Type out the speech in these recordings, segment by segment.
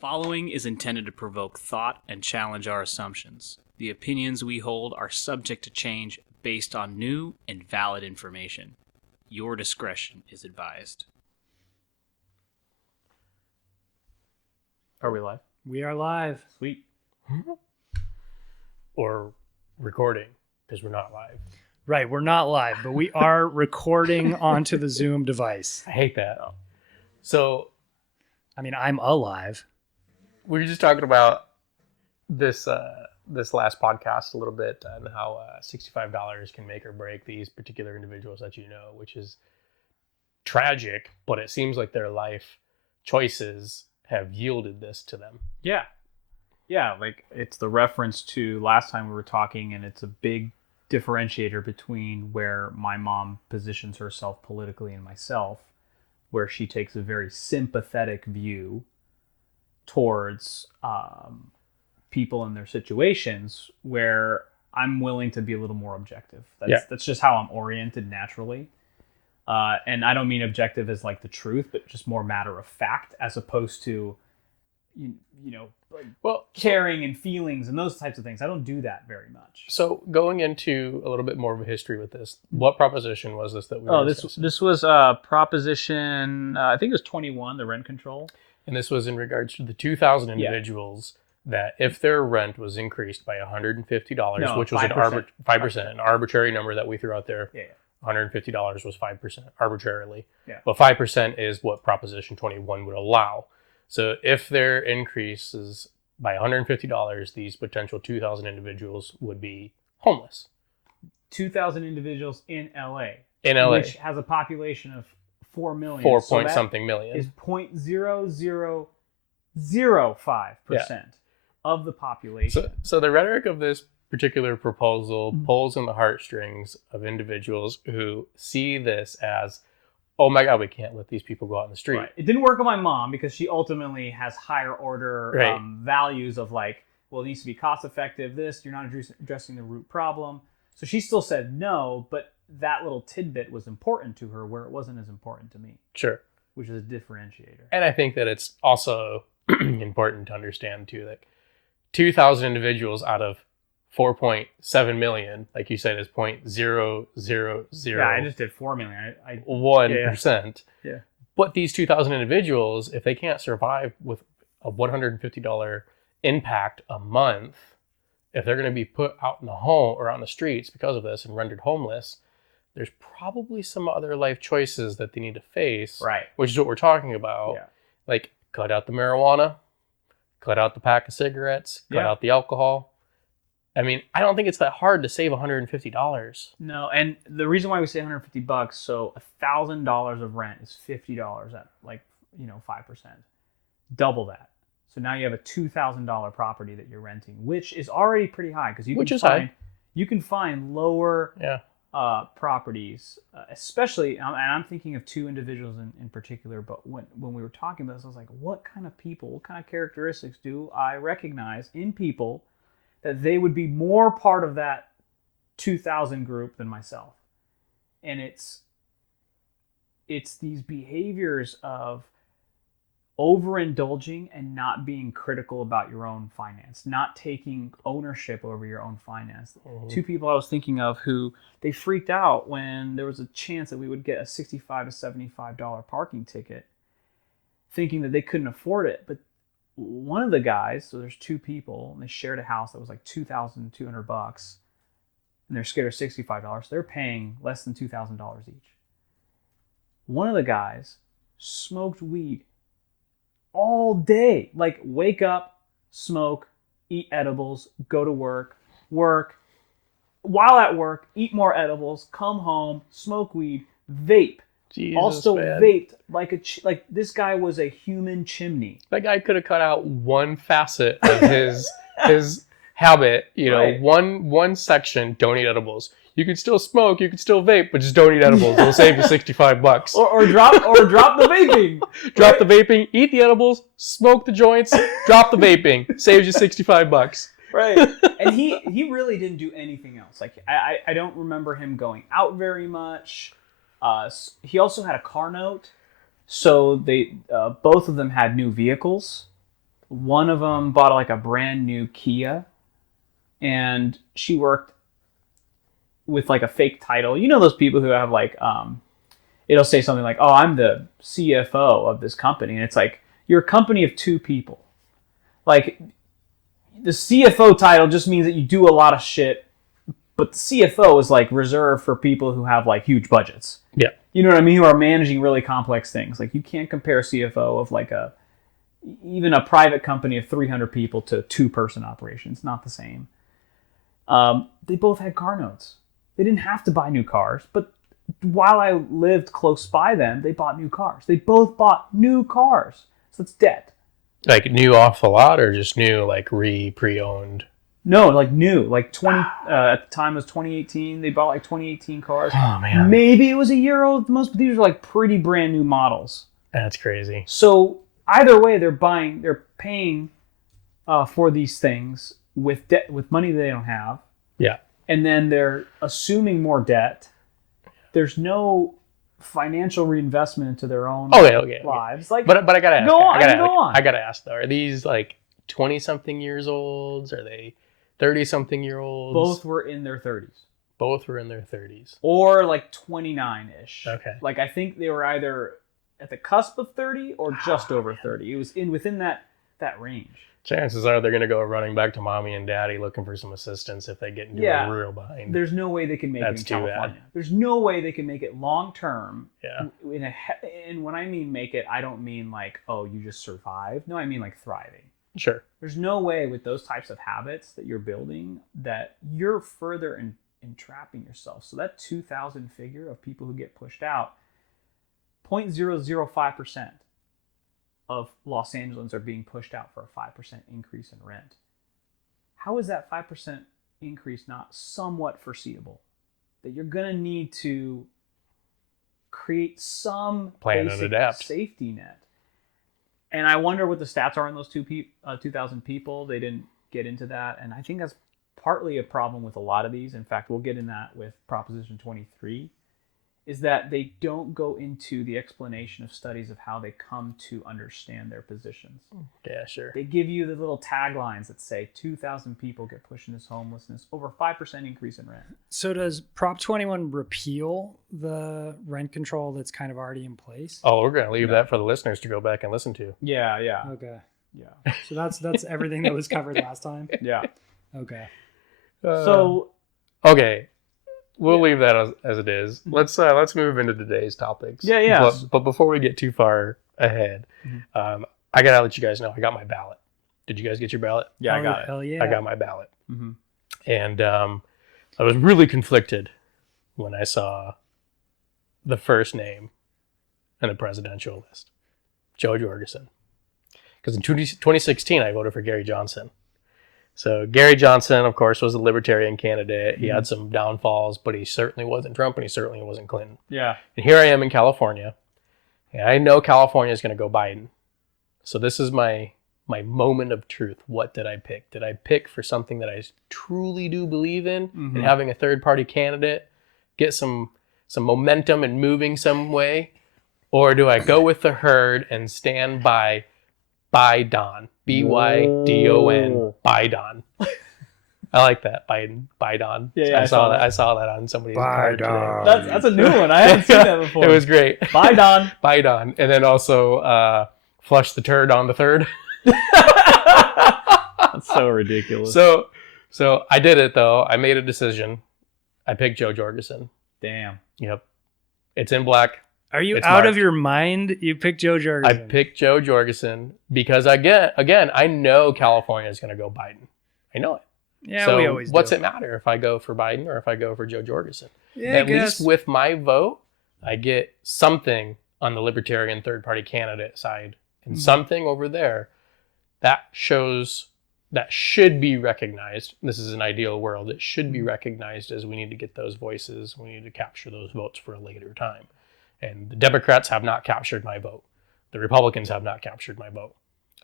Following is intended to provoke thought and challenge our assumptions. The opinions we hold are subject to change based on new and valid information. Your discretion is advised. Are we live? We are live. Sweet. Or recording, because we're not live. Right, we're not live, but we are recording onto the Zoom device. I hate that. So, I mean, I'm alive. we were just talking about this last podcast a little bit and how $65 can make or break these particular individuals that you know, which is tragic, but it seems like their life choices have yielded this to them. Yeah. Yeah, like it's the reference to last time we were talking, and it's a big differentiator between where my mom positions herself politically and myself, where she takes a very sympathetic view towards people in their situations, where I'm willing to be a little more objective. That's just how I'm oriented naturally. And I don't mean objective as like the truth, but just more matter of fact, as opposed to, you know, like caring and feelings and those types of things. I don't do that very much. So going into a little bit more of a history with this, what proposition was this that we were discussing? This was Proposition, I think it was 21, the rent control. And this was in regards to the 2,000 individuals that if their rent was increased by $150, which was 5%, an arbitrary number that we threw out there. Yeah. $150 was 5% arbitrarily. Yeah. But 5% is what Proposition 21 would allow. So if their increase is by $150, these potential 2,000 individuals would be homeless. 2,000 individuals in LA. Which has a population of 4 million. 4-point-something million. Is 0.0005% of the population. So the rhetoric of this particular proposal pulls in the heartstrings of individuals who see this as, oh my God, we can't let these people go out in the street. Right. It didn't work on my mom because she ultimately has higher order values of like, well, it needs to be cost effective. You're not addressing the root problem. So she still said no, but that little tidbit was important to her where it wasn't as important to me. Sure. Which is a differentiator. And I think that it's also important to understand too, that 2,000 individuals out of 4.7 million, like you said, is 0.000. Yeah, I just did 4 million. 1%. Yeah. But these 2,000 individuals, if they can't survive with a $150 impact a month, if they're going to be put out in the home or on the streets because of this and rendered homeless, there's probably some other life choices that they need to face. Right. Which is what we're talking about. Yeah. Like cut out the marijuana, cut out the pack of cigarettes, cut out the alcohol. I mean, I don't think it's that hard to save $150. No, and the reason why we say $150, so $1,000 of rent is $50 at 5%. Double that. So now you have a $2,000 property that you're renting, which is already pretty high because you can find lower properties, especially. And I'm thinking of two individuals in particular. But when we were talking about this, I was like, what kind of people, what kind of characteristics do I recognize in people that they would be more part of that 2,000 group than myself? And it's these behaviors of overindulging and not being critical about your own finance, not taking ownership over your own finance. Mm-hmm. Two people I was thinking of who they freaked out when there was a chance that we would get a $65 to $75 parking ticket, thinking that they couldn't afford it. But one of the guys, so there's two people, and they shared a house that was like $2,200, and they're scared of $65. They're paying less than $2,000 each. One of the guys smoked weed all day. Like, wake up, smoke, eat edibles, go to work. While at work, eat more edibles, come home, smoke weed, vape. Jesus, also man. Vaped like this guy was a human chimney. That guy could have cut out one facet of his habit, right. one section, don't eat edibles. You could still smoke, you could still vape, but just don't eat edibles. It'll save you $65. Or drop the vaping. Drop the vaping, eat the edibles, smoke the joints, drop the vaping. Saves you $65. Right. And he really didn't do anything else. Like I don't remember him going out very much. He also had a car note, so they both of them had new vehicles. One of them bought like a brand new Kia, and she worked with like a fake title. You know those people who have like it'll say something like, "Oh, I'm the CFO of this company," and it's like you're a company of two people. Like the CFO title just means that you do a lot of shit, but the CFO is like reserved for people who have like huge budgets. Yeah. You know what I mean? Who are managing really complex things. Like you can't compare a CFO of like even a private company of 300 people to a 2-person operation. It's not the same. They both had car notes. They didn't have to buy new cars, but while I lived close by them, they bought new cars. They both bought new cars. So it's debt. Like new off the lot or just new like pre-owned? No, like new. Like 20 at the time it was 2018. They bought like 2018 cars. Oh man. Maybe it was a year old at the most, but these are like pretty brand new models. That's crazy. So either way, they're paying for these things with debt, with money they don't have. Yeah. And then they're assuming more debt. There's no financial reinvestment into their own lives. Like, but I gotta ask. Go on. I gotta ask though. Are these like 20-something years olds? Are they 30-something year olds? Both were in their 30s. Both were in their 30s. Or like 29-ish. Okay. Like I think they were either at the cusp of 30 or just over 30. It was within that range. Chances are they're going to go running back to mommy and daddy looking for some assistance if they get into a real bind. There's no way they can make it in California. There's no way they can make it long term. Yeah. And when I mean make it, I don't mean like, oh, you just survive. No, I mean like thriving. Sure. There's no way with those types of habits that you're building that you're further entrapping yourself. So that 2,000 figure of people who get pushed out, 0.005% of Los Angeles are being pushed out for a 5% increase in rent. How is that 5% increase not somewhat foreseeable? That you're going to need to create some plan and adapt safety net. And I wonder what the stats are on those 2,000 people. They didn't get into that. And I think that's partly a problem with a lot of these. In fact, we'll get in that with Proposition 23. Is that they don't go into the explanation of studies of how they come to understand their positions. Yeah, sure. They give you the little taglines that say 2,000 people get pushed into homelessness, over 5% increase in rent. So does Prop 21 repeal the rent control that's kind of already in place? Oh, we're going to leave that for the listeners to go back and listen to. Yeah. Okay. Yeah. So that's everything that was covered last time? Yeah. Okay. Okay. We'll leave that as it is. Let's move into today's topics. Yeah. But before we get too far ahead, I gotta let you guys know I got my ballot. Did you guys get your ballot? Yeah, I got it. Hell yeah. I got my ballot. Mm-hmm. And I was really conflicted when I saw the first name in the presidential list, Joe Jorgensen. Because in 2016, I voted for Gary Johnson. So Gary Johnson, of course, was a libertarian candidate. He had some downfalls, but he certainly wasn't Trump and he certainly wasn't Clinton. Yeah. And here I am in California, and I know California is going to go Biden. So this is my moment of truth. What did I pick? Did I pick for something that I truly do believe in and having a third-party candidate get some momentum and moving some way? Or do I go with the herd and stand by Biden? Bydon. Biden. I like that. Biden. Yeah, I saw that on somebody's card today. That's a new one. I haven't seen that before. It was great. Biden. Biden. And then also flush the turd on the third. That's so ridiculous. So I did it though. I made a decision. I picked Joe Jorgensen. Damn. Yep. It's in black. Are you out of your mind? You picked Joe Jorgensen. I picked Joe Jorgensen because again, I know California is going to go Biden. I know it. Yeah, so we always do. What's it matter if I go for Biden or if I go for Joe Jorgensen? Yeah, At least with my vote, I get something on the libertarian third-party candidate side and something over there that should be recognized. This is an ideal world. It should be recognized as we need to get those voices. We need to capture those votes for a later time. And the Democrats have not captured my vote. The Republicans have not captured my vote.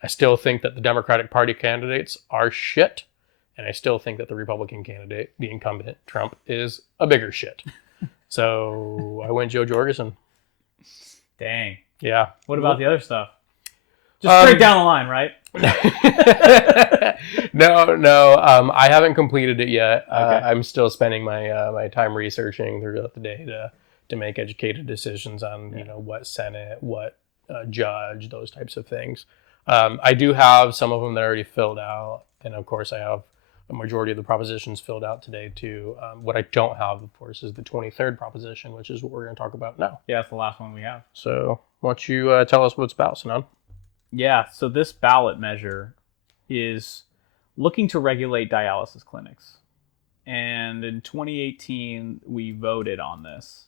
I still think that the Democratic Party candidates are shit. And I still think that the Republican candidate, the incumbent, Trump, is a bigger shit. So I went Joe Jorgensen. Dang. Yeah. What about the other stuff? Just straight down the line, right? No. I haven't completed it yet. Okay. I'm still spending my time researching throughout the day to make educated decisions on what Senate, what judge, those types of things. I do have some of them that are already filled out, and of course I have a majority of the propositions filled out today too. What I don't have, of course, is the 23rd proposition, which is what we're going to talk about now. Yeah, it's the last one we have. So why don't you tell us what it's about, Sinan? Yeah, so this ballot measure is looking to regulate dialysis clinics. And in 2018, we voted on this.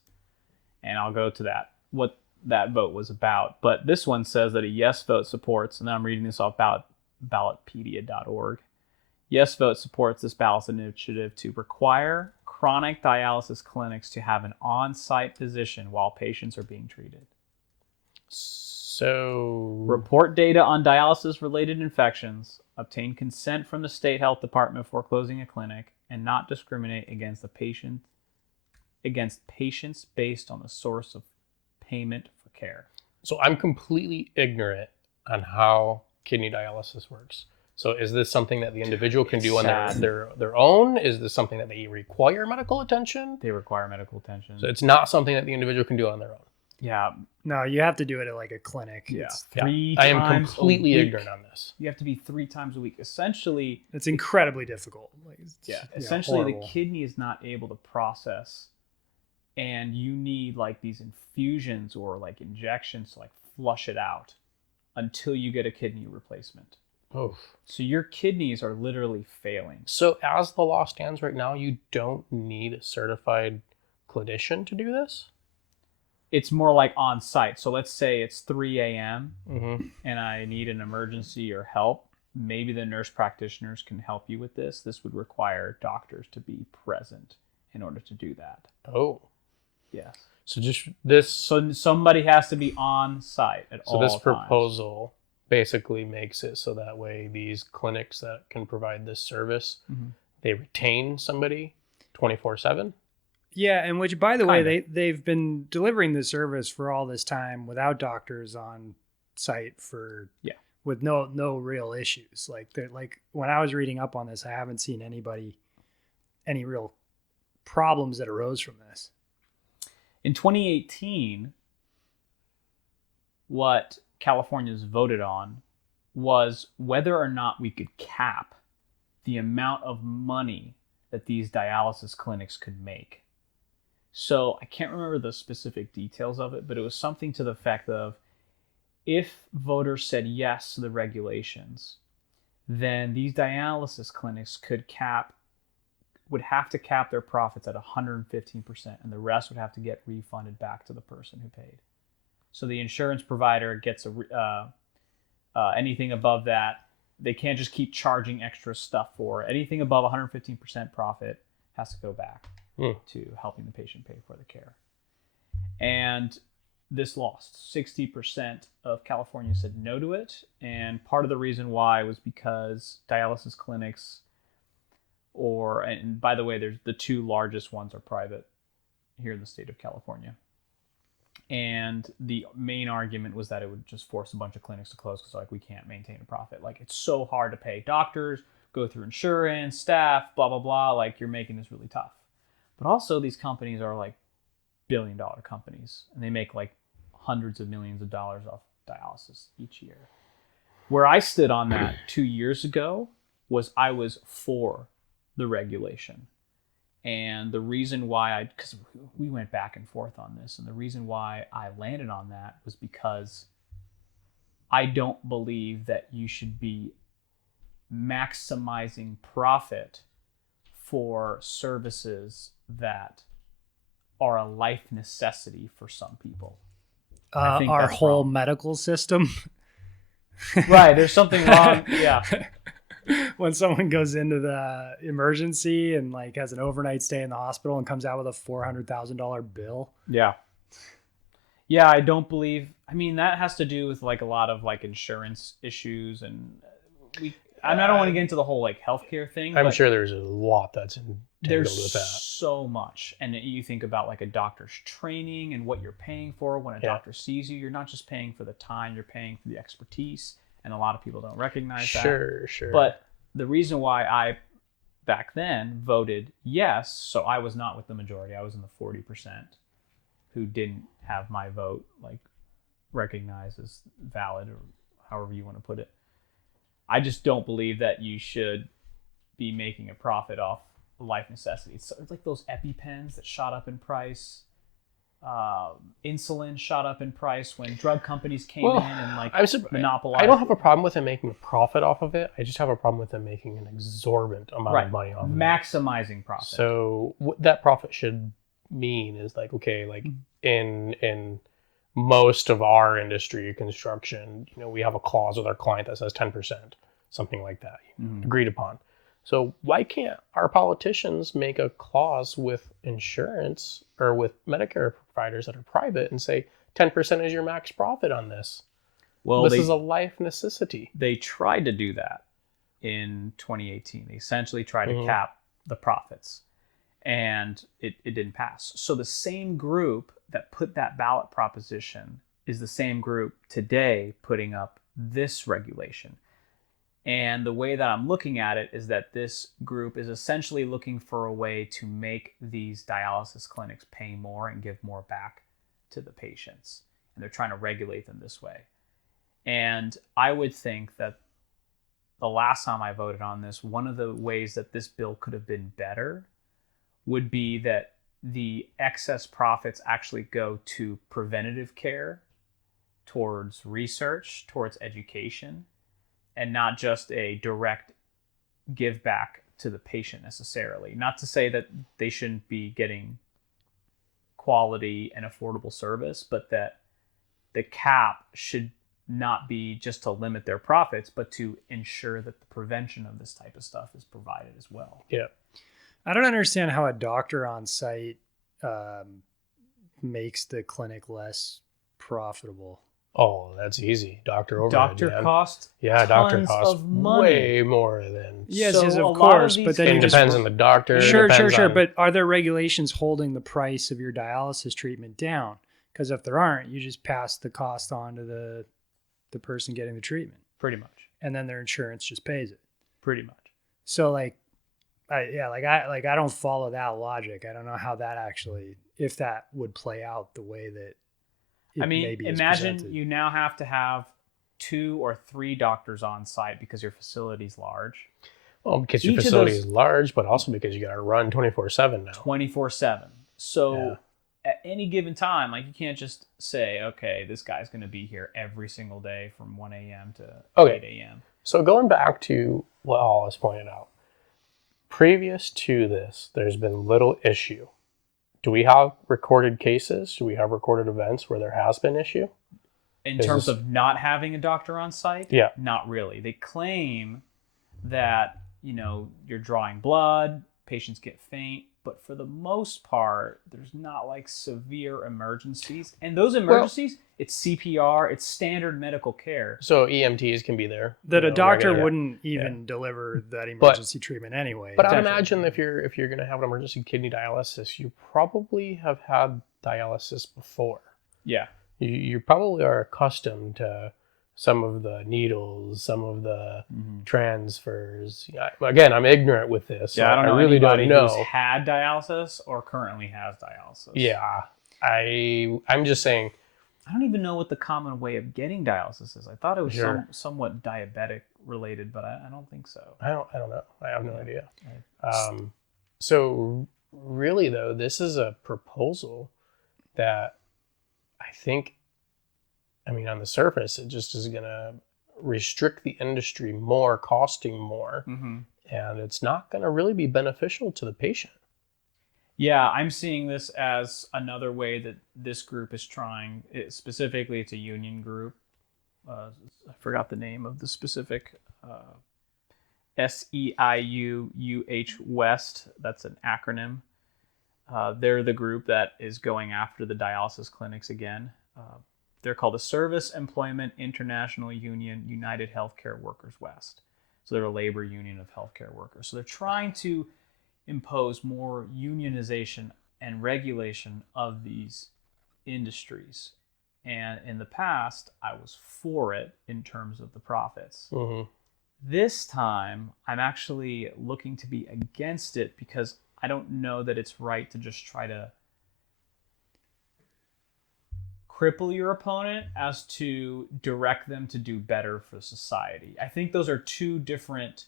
And I'll go to that, what that vote was about. But this one says that a yes vote supports, and I'm reading this off ballotpedia.org. Yes vote supports this ballot initiative to require chronic dialysis clinics to have an on-site physician while patients are being treated. So Report data on dialysis-related infections, obtain consent from the state health department before closing a clinic, and not discriminate against patients based on the source of payment for care. So I'm completely ignorant on how kidney dialysis works. So is this something that the individual can do on their own? Is this something that they require medical attention? They require medical attention. So it's not something that the individual can do on their own. Yeah. No, you have to do it at like a clinic. Yeah. It's, I am completely ignorant on this. You have to be 3 times a week. Essentially, it's incredibly difficult. Like, essentially horrible. the kidney is not able to process, and you need like these infusions or like injections to like flush it out until you get a kidney replacement. Oh. So your kidneys are literally failing. So as the law stands right now, you don't need a certified clinician to do this? It's more like on site. So let's say it's 3 a.m. Mm-hmm. and I need an emergency or help. Maybe the nurse practitioners can help you with this. This would require doctors to be present in order to do that. Oh. Yes. So just this. So somebody has to be on site at all times. So this proposal basically makes it so that way these clinics that can provide this service, they retain somebody 24/7. Yeah, and which, by the way, they've been delivering the service for all this time without doctors on site with no real issues. Like when I was reading up on this, I haven't seen any real problems that arose from this. In 2018, what California's voted on was whether or not we could cap the amount of money that these dialysis clinics could make. So I can't remember the specific details of it, but it was something to the effect of, if voters said yes to the regulations, then these dialysis clinics would have to cap their profits at 115%, and the rest would have to get refunded back to the person who paid. So the insurance provider gets anything above that. They can't just keep charging extra stuff for it. Anything above 115% profit has to go back to helping the patient pay for the care. And this lost. 60% of California said no to it. And part of the reason why was because dialysis clinics, and by the way, there's the 2 largest ones are private here in the state of California. And the main argument was that it would just force a bunch of clinics to close because like we can't maintain a profit. Like it's so hard to pay doctors, go through insurance, staff, blah, blah, blah. Like you're making this really tough. But also these companies are like billion-dollar companies, and they make like hundreds of millions of dollars off dialysis each year. Where I stood on that 2 years ago was I was for the regulation. And the reason why because we went back and forth on this, and the reason why I landed on that was because I don't believe that you should be maximizing profit for services that are a life necessity for some people. Our whole medical system. Right, there's something wrong. Yeah. When someone goes into the emergency and like has an overnight stay in the hospital and comes out with a $400,000 bill. Yeah. Yeah, I don't believe. I mean, that has to do with like a lot of like insurance issues, and I don't want to get into the whole like healthcare thing. I'm sure there's a lot that's entangled with that. There's so much, and you think about like a doctor's training and what you're paying for when a doctor sees you. You're not just paying for the time; you're paying for the expertise, and a lot of people don't recognize that. Sure. But the reason why I back then voted yes, so I was not with the majority. I was in the 40% who didn't have my vote like recognized as valid, or however you want to put it. I just don't believe that you should be making a profit off life necessities. It's like those EpiPens that shot up in price. Insulin shot up in price when drug companies came in and like monopolized. I don't have a problem with them making a profit off of it. I just have a problem with them making an exorbitant amount of money off of it. Maximizing profit. So what that profit should mean is like, okay, like in most of our industry, construction, we have a clause with our client that says 10%, something like that, agreed upon. So why can't our politicians make a clause with insurance or with Medicare providers that are private and say 10% is your max profit on this? Well, this is a life necessity. They tried to do that in 2018. They essentially tried to cap the profits, and it didn't pass. So the same group that put that ballot proposition is the same group today putting up this regulation. And the way that I'm looking at it is that this group is essentially looking for a way to make these dialysis clinics pay more and give more back to the patients. And they're trying to regulate them this way. And I would think that the last time I voted on this, one of the ways that this bill could have been better would be that the excess profits actually go to preventative care, towards research, towards education, and not just a direct give back to the patient necessarily. Not to say that they shouldn't be getting quality and affordable service, but that the cap should not be just to limit their profits, but to ensure that the prevention of this type of stuff is provided as well. Yeah. I don't understand how a doctor on site makes the clinic less profitable. Oh, that's easy. Doctor overhead. Doctor cost. Yeah, doctor tons costs of money. way more than. Yes, So yes, a of lot of course. these But then It depends on the doctor. Sure. on- But are there regulations holding the price of your dialysis treatment down? Because if there aren't, you just pass the cost on to the person getting the treatment, Pretty much. and then their insurance just pays it. Pretty much. So I don't follow that logic. I don't know how that actually, if that would play out the way that. Imagine you now have to have 2 or 3 doctors on site because your facility's large. Well, because your facility is large, but also because you got to run 24/7 now. 24/7. So at any given time, like you can't just say, okay, this guy's going to be here every single day from 1 a.m. to 8 a.m. So going back to what Hollis pointed out, previous to this, there's been little issue. Do we have recorded cases? Do we have recorded events where there has been issue? In terms of not having a doctor on site? Yeah. Not really. They claim that, you're drawing blood, patients get faint, but for the most part, there's not like severe emergencies. And those emergencies, it's CPR, it's standard medical care. So EMTs can be there. That a doctor wouldn't even deliver that emergency treatment anyway. But I'd imagine if you're going to have an emergency kidney dialysis, you probably have had dialysis before. Yeah. You probably are accustomed to some of the needles, some of the transfers. Yeah, again, I'm ignorant with this. Yeah, I don't know really anybody don't know who's had dialysis or currently has dialysis. Yeah, I'm just saying. I don't even know what the common way of getting dialysis is. I thought it was somewhat diabetic related, but I don't think so. I don't know. I have no idea. So really though, this is a proposal that I think, on the surface, it just is going to restrict the industry more, costing more, and it's not going to really be beneficial to the patient. Yeah, I'm seeing this as another way that this group is trying. Specifically, it's a union group. I forgot the name of the specific. SEIUUH West. That's an acronym. They're the group that is going after the dialysis clinics again. They're called the Service Employment International Union United Healthcare Workers West. So they're a labor union of healthcare workers. So they're trying to impose more unionization and regulation of these industries. And in the past, I was for it in terms of the profits. Mm-hmm. This time, I'm actually looking to be against it because I don't know that it's right to just try to cripple your opponent as to direct them to do better for society. I think those are two different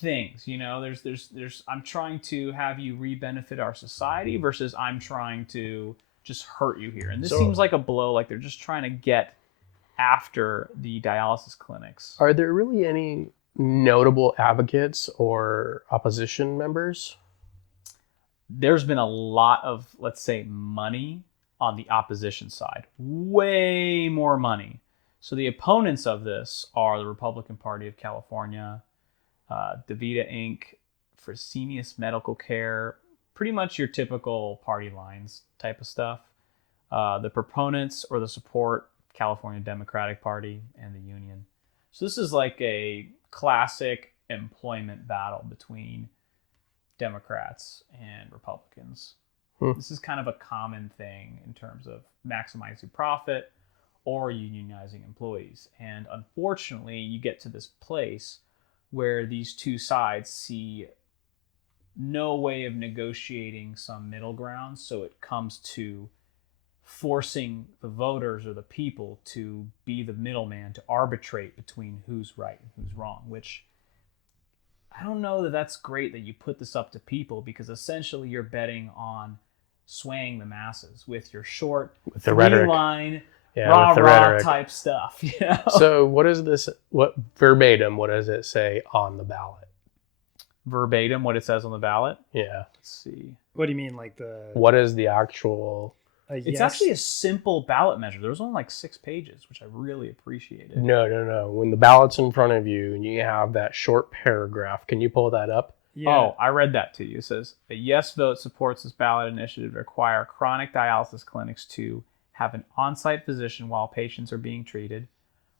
things. There's I'm trying to have you re-benefit our society versus I'm trying to just hurt you here. And this seems like a blow, like they're just trying to get after the dialysis clinics. Are there really any notable advocates or opposition members? There's been a lot of, let's say, money on the opposition side. Way more money. So the opponents of this are the Republican Party of California, DaVita Inc., Fresenius Medical Care, pretty much your typical party lines type of stuff. The proponents or the support, California Democratic Party and the union. So this is like a classic employment battle between Democrats and Republicans. This is kind of a common thing in terms of maximizing profit or unionizing employees. And unfortunately, you get to this place where these two sides see no way of negotiating some middle ground. So it comes to forcing the voters or the people to be the middleman to arbitrate between who's right and who's wrong, which I don't know that that's great that you put this up to people, because essentially you're betting on swaying the masses with your short with the rhetoric. Line rah type stuff. So what is this? What verbatim? What does it say on the ballot? Verbatim, what it says on the ballot? Yeah. Let's see. What do you mean, like the? What is the actual? It's actually a simple ballot measure. There was only like 6 pages, which I really appreciated. No. When the ballot's in front of you and you have that short paragraph, can you pull that up? Yeah. Oh, I read that to you. It says, a yes vote supports this ballot initiative to require chronic dialysis clinics to have an on-site physician while patients are being treated,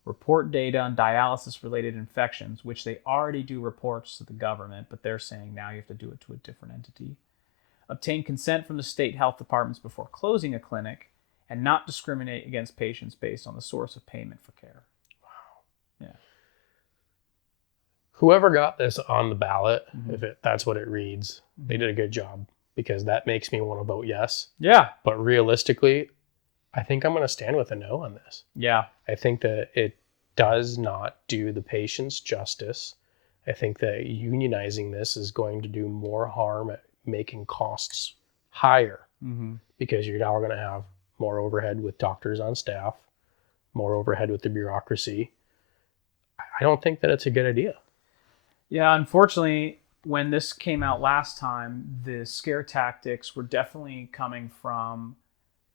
report data on dialysis-related infections, which they already do reports to the government, but they're saying now you have to do it to a different entity. Obtain consent from the state health departments before closing a clinic, and not discriminate against patients based on the source of payment for care. Wow. Yeah. Whoever got this on the ballot, that's what it reads, they did a good job, because that makes me want to vote yes. Yeah. But realistically, I think I'm going to stand with a no on this. Yeah. I think that it does not do the patients justice. I think that unionizing this is going to do more harm at making costs higher, because you're now going to have more overhead with doctors on staff, more overhead with the bureaucracy. I don't think that it's a good idea. Yeah, unfortunately, when this came out last time, the scare tactics were definitely coming from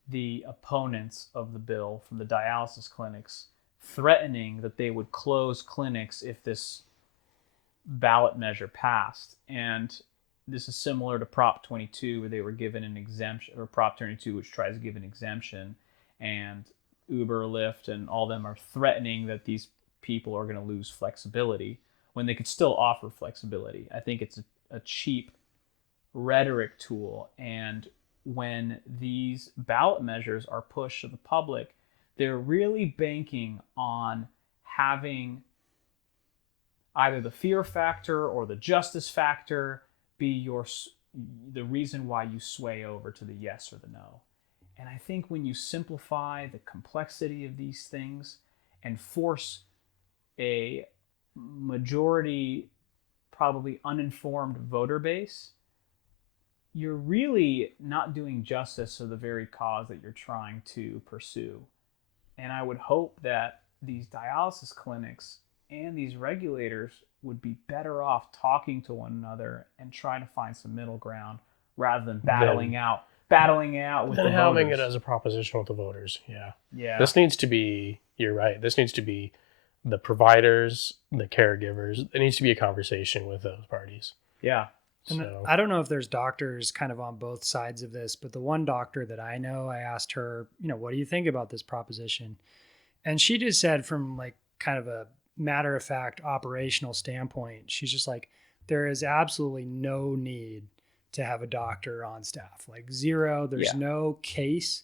the opponents of the bill, from the dialysis clinics, threatening that they would close clinics if this ballot measure passed. And this is similar to Prop 22, where they were given an exemption, or Prop 22, which tries to give an exemption, and Uber, Lyft, and all them are threatening that these people are going to lose flexibility when they could still offer flexibility. I think it's a cheap rhetoric tool, and when these ballot measures are pushed to the public, they're really banking on having either the fear factor or the justice factor be the reason why you sway over to the yes or the no. And I think when you simplify the complexity of these things and force a majority, probably uninformed voter base, you're really not doing justice to the very cause that you're trying to pursue. And I would hope that these dialysis clinics and these regulators would be better off talking to one another and trying to find some middle ground rather than battling out with the voters. Having it as a proposition with the voters. Yeah. This needs to be, you're right, this needs to be the providers, the caregivers. It needs to be a conversation with those parties. Yeah. And I don't know if there's doctors kind of on both sides of this, but the one doctor that I know, I asked her, what do you think about this proposition? And she just said, from like kind of a matter of fact operational standpoint, she's just like, there is absolutely no need to have a doctor on staff, like zero. There's no case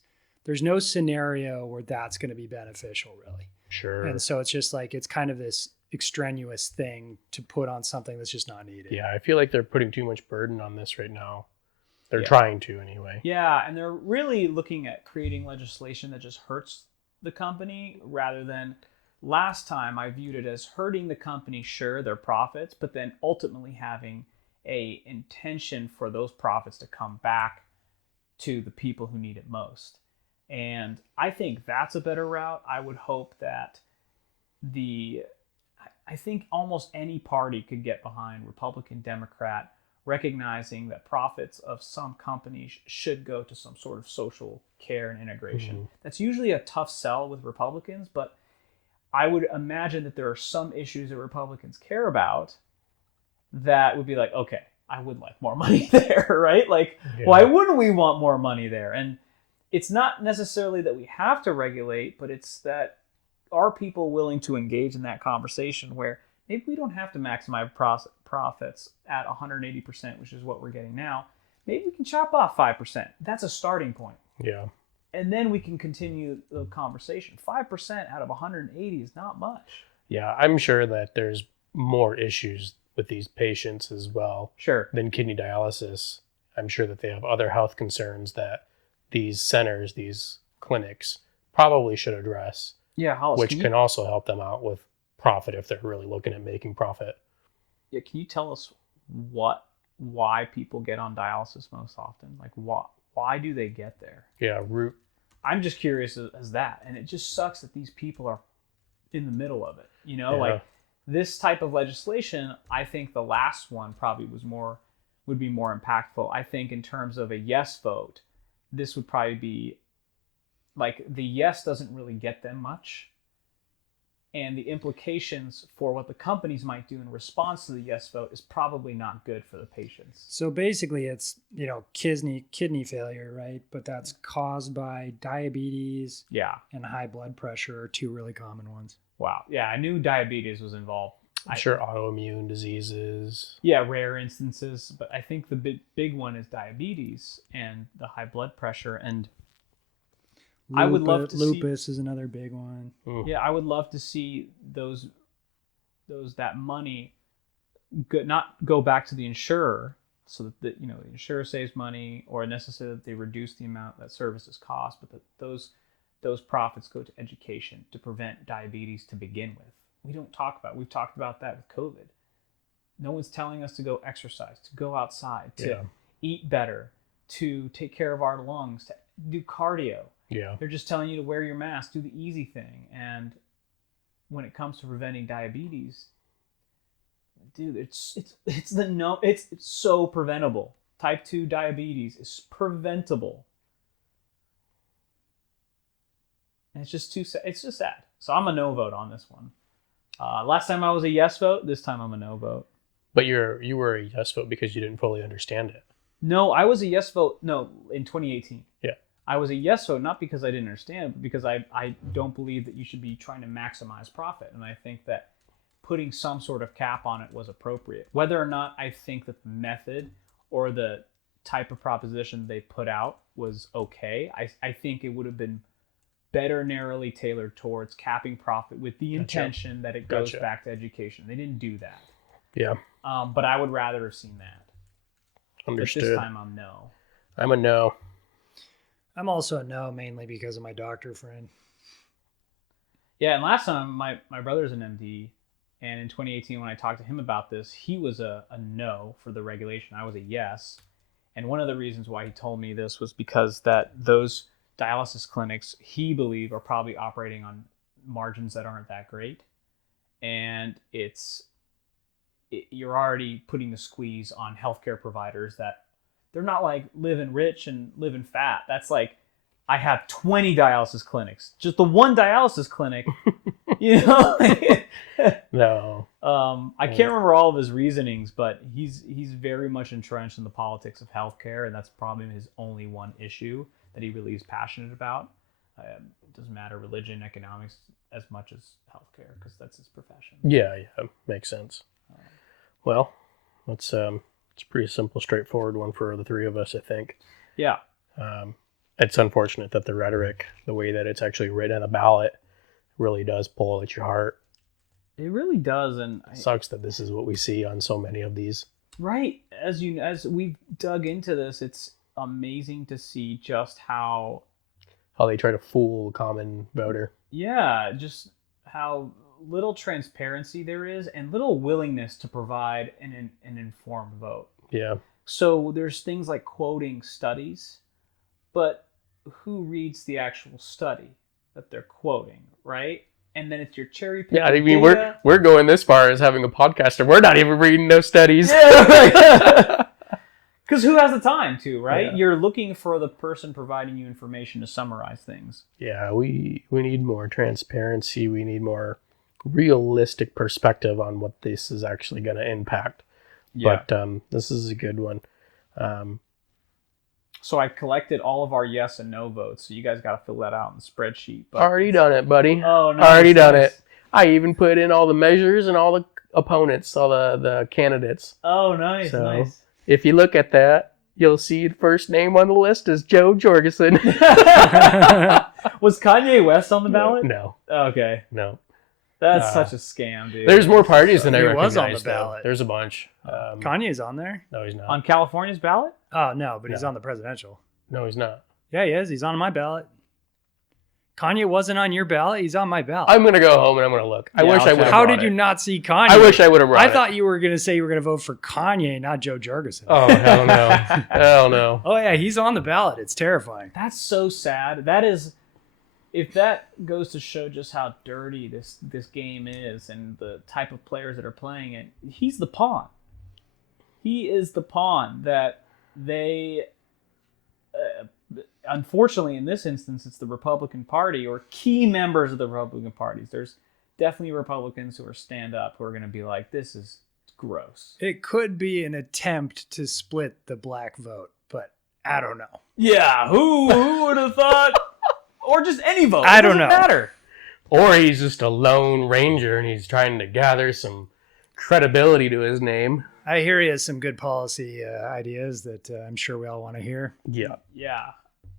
there's no scenario where that's going to be beneficial, really. Sure. And so it's just like, it's kind of this extraneous thing to put on something that's just not needed. Yeah, I feel like they're putting too much burden on this right now. They're trying to anyway. Yeah, and they're really looking at creating legislation that just hurts the company rather than last time I viewed it as hurting the company, sure, their profits, but then ultimately having a intention for those profits to come back to the people who need it most. And I think that's a better route. I would hope that I think almost any party could get behind, Republican, Democrat, recognizing that profits of some companies should go to some sort of social care and integration. Mm-hmm. That's usually a tough sell with Republicans, but I would imagine that there are some issues that Republicans care about that would be like, okay, I would like more money there, right? Like, why wouldn't we want more money there? And it's not necessarily that we have to regulate, but it's that are people willing to engage in that conversation where maybe we don't have to maximize profits at 180%, which is what we're getting now. Maybe we can chop off 5%. That's a starting point. Yeah. And then we can continue the conversation. 5% out of 180 is not much. Yeah, I'm sure that there's more issues with these patients as well. Sure. Than kidney dialysis. I'm sure that they have other health concerns that these centers, these clinics, probably should address. Yeah, Hollis, which can also help them out with profit if they're really looking at making profit. Yeah, can you tell us why people get on dialysis most often? Like, why do they get there? Yeah, I'm just curious as that, and it just sucks that these people are in the middle of it. You know, like this type of legislation. I think the last one probably would be more impactful. I think in terms of a yes vote, this would probably be like the yes doesn't really get them much. And the implications for what the companies might do in response to the yes vote is probably not good for the patients. So basically it's, kidney failure, right? But that's caused by diabetes and high blood pressure are two really common ones. Wow. Yeah, I knew diabetes was involved. I'm sure autoimmune diseases. Yeah, rare instances. But I think the big one is diabetes and the high blood pressure. And I would love to lupus is another big one. Yeah, I would love to see that money not go back to the insurer, so that the insurer saves money, or necessarily that they reduce the amount that services cost, but that those profits go to education to prevent diabetes to begin with. We've talked about that with COVID. No one's telling us to go exercise, to go outside, to eat better, to take care of our lungs, to do cardio. Yeah. They're just telling you to wear your mask, do the easy thing. And when it comes to preventing diabetes, dude, it's so preventable. Type 2 diabetes is preventable. And it's just sad. So I'm a no vote on this one. Last time I was a yes vote. This time I'm a no vote. But you were a yes vote because you didn't fully understand it. No, I was a yes vote. No, in 2018. Yeah. I was a yes vote, not because I didn't understand, but because I don't believe that you should be trying to maximize profit. And I think that putting some sort of cap on it was appropriate. Whether or not I think that the method or the type of proposition they put out was okay, I think it would have been better narrowly tailored towards capping profit with the intention that it goes back to education. They didn't do that. Yeah. But I would rather have seen that. Understood. But this time I'm no. I'm a no. I'm also a no, mainly because of my doctor friend. Yeah, and last time my brother's an MD, and in 2018 when I talked to him about this, he was a no for the regulation. I was a yes. And one of the reasons why he told me this was because that those dialysis clinics, he believed, are probably operating on margins that aren't that great. And you're already putting the squeeze on healthcare providers that they're not like living rich and living fat. That's like, I have 20 dialysis clinics. Just the one dialysis clinic, No. I can't remember all of his reasonings, but he's very much entrenched in the politics of healthcare, and that's probably his only one issue that he really is passionate about. It doesn't matter religion, economics, as much as healthcare, because that's his profession. Yeah, makes sense. Well, it's a pretty simple, straightforward one for the three of us, I think. Yeah. it's unfortunate that the rhetoric, the way that it's actually written on the ballot, really does pull at your heart. It really does, and it sucks that this is what we see on so many of these. Right, as we've dug into this, it's amazing to see just how they try to fool the common voter. Yeah, just how little transparency there is and little willingness to provide an informed vote. Yeah. So there's things like quoting studies, but who reads the actual study that they're quoting, right? And then it's your cherry picking. Yeah, I mean data. we're going this far as having a podcast, and we're not even reading those studies. Yeah. Because who has the time to, right? Yeah. You're looking for the person providing you information to summarize things. Yeah, we need more transparency. We need more realistic perspective on what this is actually going to impact. Yeah. But this is a good one. So I collected all of our yes and no votes. So you guys got to fill that out in the spreadsheet. But already done it, buddy. Oh, nice. Already done it. I even put in all the measures and all the opponents, all the candidates. Oh, nice, so, nice. If you look at that, you'll see the first name on the list is Joe Jorgensen. Was Kanye West on the ballot? No. Okay. No. That's such a scam, dude. There's more parties than I recognize. He was on the ballot. There's a bunch. Kanye's on there? No, he's not. On California's ballot? Oh, no, but he's on the presidential. No, he's not. Yeah, he is. He's on my ballot. Kanye wasn't on your ballot. He's on my ballot. I'm going to go home and I'm going to look. I wish I would have. How did you not see Kanye? I wish I would have. I thought you were going to say you were going to vote for Kanye, not Joe Jorgensen. Oh, hell no. Hell no. Oh, yeah, he's on the ballot. It's terrifying. That's so sad. That is, if that goes to show just how dirty this game is and the type of players that are playing it, he's the pawn. He is the pawn that they... unfortunately, in this instance, it's the Republican Party or key members of the Republican parties. There's definitely Republicans who are stand up who are going to be like, this is gross. It could be an attempt to split the black vote, but I don't know. Yeah, who would have thought? Or just any vote. I don't know. It doesn't matter. Or he's just a lone ranger and he's trying to gather some credibility to his name. I hear he has some good policy ideas that I'm sure we all want to hear. Yeah. Yeah.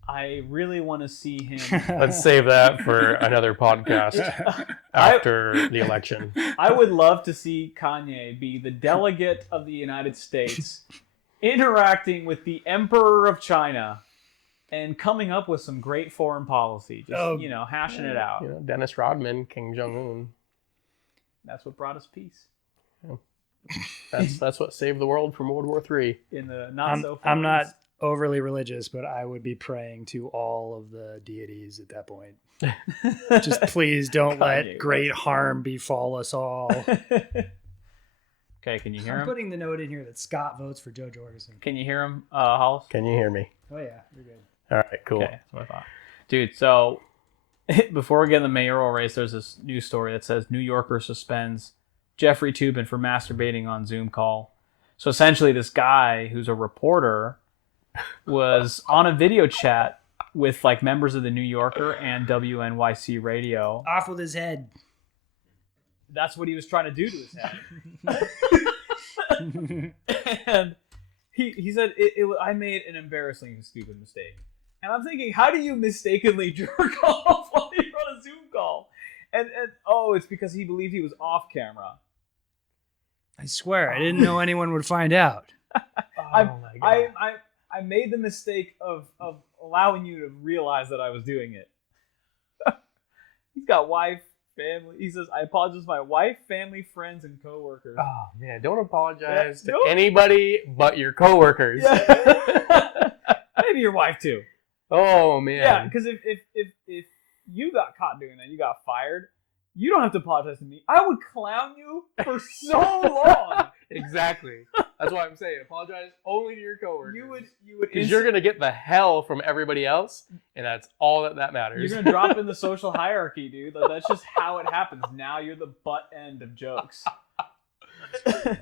I really want to see him. Let's save that for another podcast after the election. I would love to see Kanye be the delegate of the United States interacting with the Emperor of China and coming up with some great foreign policy. Just, hashing it out. Dennis Rodman, King Jong-un. That's what brought us peace. Yeah. That's what saved the world from World War III. In the I'm not overly religious, but I would be praying to all of the deities at that point. Just please don't let great harm befall us all. Okay, can you hear him? I'm putting the note in here that Scott votes for Joe Jorgensen. Can you hear him, Hollis? Can you hear me? Oh yeah, you're good. All right, cool. Okay, that's what I thought. Dude, so before we get in the mayoral race, there's this news story that says New Yorker suspends Jeffrey Toobin for masturbating on Zoom call. So essentially, this guy who's a reporter was on a video chat with like members of the New Yorker and WNYC radio. Off with his head. That's what he was trying to do to his head. And he said, I made an embarrassing, stupid mistake. And I'm thinking, how do you mistakenly jerk off while you're on a Zoom call? And it's because he believed he was off camera. I swear, I didn't know anyone would find out. Oh my God. I made the mistake of allowing you to realize that I was doing it. He's got wife, family. He says, I apologize to my wife, family, friends, and coworkers. Oh man, don't apologize to anybody but your coworkers. Yeah. Maybe your wife too. Oh man. Yeah, because if you got caught doing that, you got fired. You don't have to apologize to me. I would clown you for so long. Exactly. That's why I'm saying apologize only to your coworkers. You would because you're gonna get the hell from everybody else, and that's all that matters. You're gonna drop in the social hierarchy, dude. That's just how it happens. Now you're the butt end of jokes.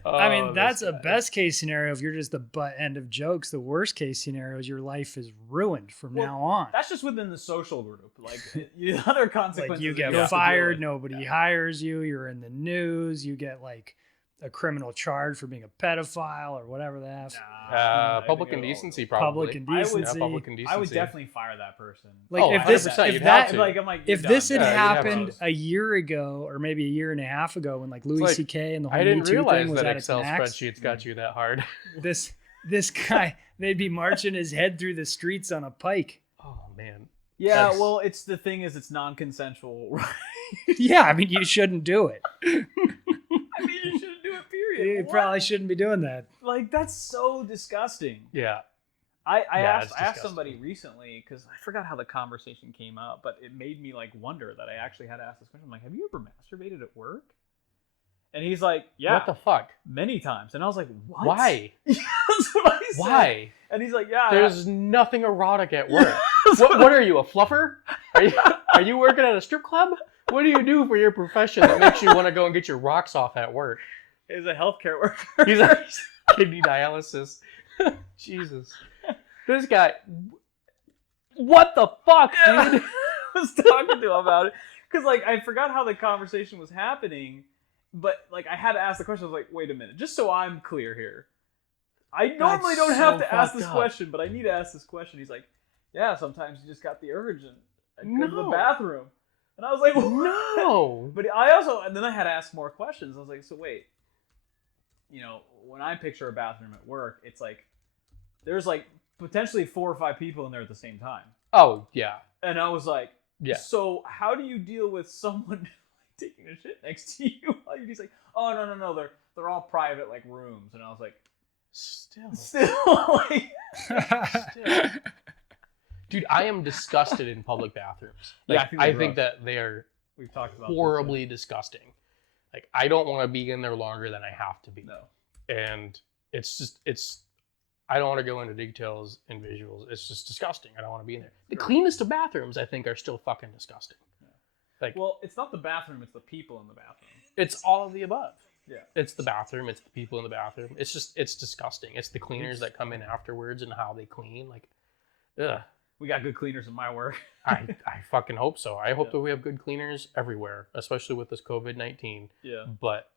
I mean, that's a best case scenario if you're just the butt end of jokes. The worst case scenario is your life is ruined from now on. That's just within the social group. Like the other consequences. Like you get fired, nobody hires you. You're in the news. You get like a criminal charge for being a pedophile or whatever the F. Public indecency, probably. Public indecency. Public indecency. I would definitely fire that person. Like Oh, if 100%, you'd have to. Like, I'm like, if you're this done. had Yeah, you'd have happened to. a year ago or maybe a year and a half ago when like Louis like, C.K. and the whole I didn't Me Too realize thing was that at its Excel max, spreadsheets got you that hard. this guy, they'd be marching his head through the streets on a pike. Oh, man. Yeah, That's- well, it's the thing is it's non-consensual, right? Yeah, I mean, you shouldn't do it. I mean, you shouldn't do it, period. You What? probably shouldn't be doing that. Like, that's so disgusting. Yeah. I Yeah, it's asked disgusting. somebody recently, because I forgot how the conversation came up, but it made me, like, wonder that I actually had to ask this question. I'm like, have you ever masturbated at work? And he's like, yeah. What the fuck? Many times. And I was like, what? Why? That's what I said. Why? And he's like, yeah. There's nothing erotic at work. What are you, a fluffer? Are you working at a strip club? What do you do for your profession that makes you want to go and get your rocks off at work? He's a healthcare worker. He's a kidney dialysis. Jesus. This guy. What the fuck, dude? I was talking to him about it. Because, like, I forgot how the conversation was happening. But, like, I had to ask the question. I was like, wait a minute. Just so I'm clear here. I normally don't have so to ask fucked this up. question, but I need to ask this question. He's like, yeah, sometimes you just got the urge and I go to the No. bathroom. And I was like, what? No. But I also, and then I had to ask more questions. I was like, so wait, you know, when I picture a bathroom at work, it's like, there's like potentially 4 or 5 people in there at the same time. Oh, yeah. And I was like, Yeah. so how do you deal with someone taking a shit next to you? He's like, oh, no, they're all private, like, rooms. And I was like, still, like, Still. Dude, I am disgusted in public bathrooms. Like, Yeah, I think that they are we've talked about horribly disgusting. Like, I don't want to be in there longer than I have to be. No. And I don't want to go into details and visuals. It's just disgusting. I don't want to be in there. The cleanest of bathrooms, I think, are still fucking disgusting. Like, Well, it's not the bathroom, it's the people in the bathroom. it's all of the above. Yeah. It's the bathroom. It's the people in the bathroom. It's disgusting. It's the cleaners that come in afterwards and how they clean. Like, ugh. We got good cleaners in my work. I fucking hope so. I hope that we have good cleaners everywhere, especially with this COVID-19. Yeah. But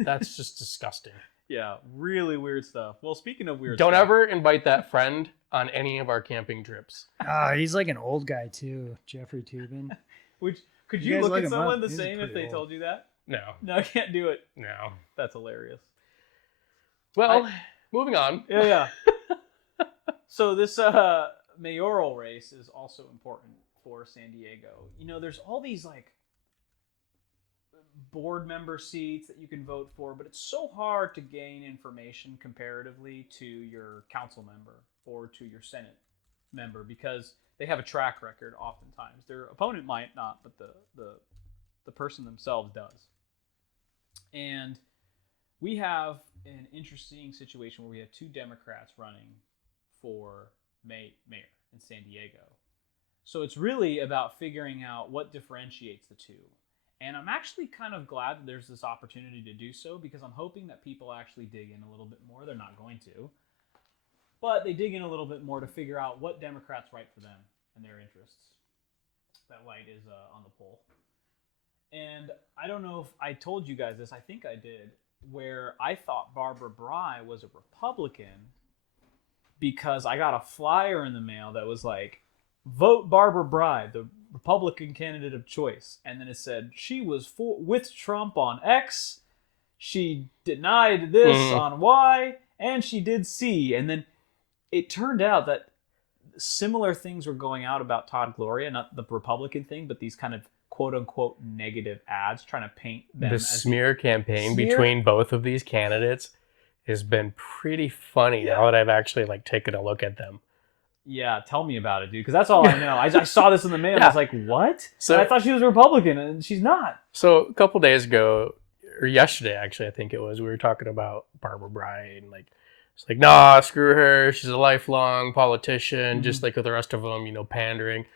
that's just disgusting. Yeah, really weird stuff. Well, speaking of weird Don't stuff. ever invite that friend on any of our camping trips. He's like an old guy too, Jeffrey Tubin. Which, could You you guys look look at him someone up. the He's same if pretty they old. told you that? No. No, I can't do it. No. That's hilarious. Well, moving on. Yeah. So this mayoral race is also important for San Diego. You know, there's all these like board member seats that you can vote for, but it's so hard to gain information comparatively to your council member or to your Senate member because they have a track record oftentimes. Their opponent might not, but the person themselves does. And we have an interesting situation where we have 2 Democrats running for mayor in San Diego. So it's really about figuring out what differentiates the two. And I'm actually kind of glad that there's this opportunity to do so because I'm hoping that people actually dig in a little bit more. They're not going to. But they dig in a little bit more to figure out what Democrats right for them and their interests. That light is on the pole. And I don't know if I told you guys this. I think I did. Where I thought Barbara Bry was a Republican because I got a flyer in the mail that was like, vote Barbara Bry, the Republican candidate of choice. And then it said she was with Trump on X, she denied this on Y, and she did C. And then it turned out that similar things were going out about Todd Gloria, not the Republican thing, but these kind of quote-unquote negative ads trying to paint them The as smear campaign between both of these candidates has been pretty funny now that I've actually like taken a look at them. Yeah, tell me about it, dude, because that's all I know. I saw this in the mail, and I was like, what? So- And I thought she was a Republican, and she's not. So a couple days ago, or yesterday actually, I think it was, we were talking about Barbara Bry and like, it's like, nah, screw her. She's a lifelong politician, just like the rest of them, you know, pandering.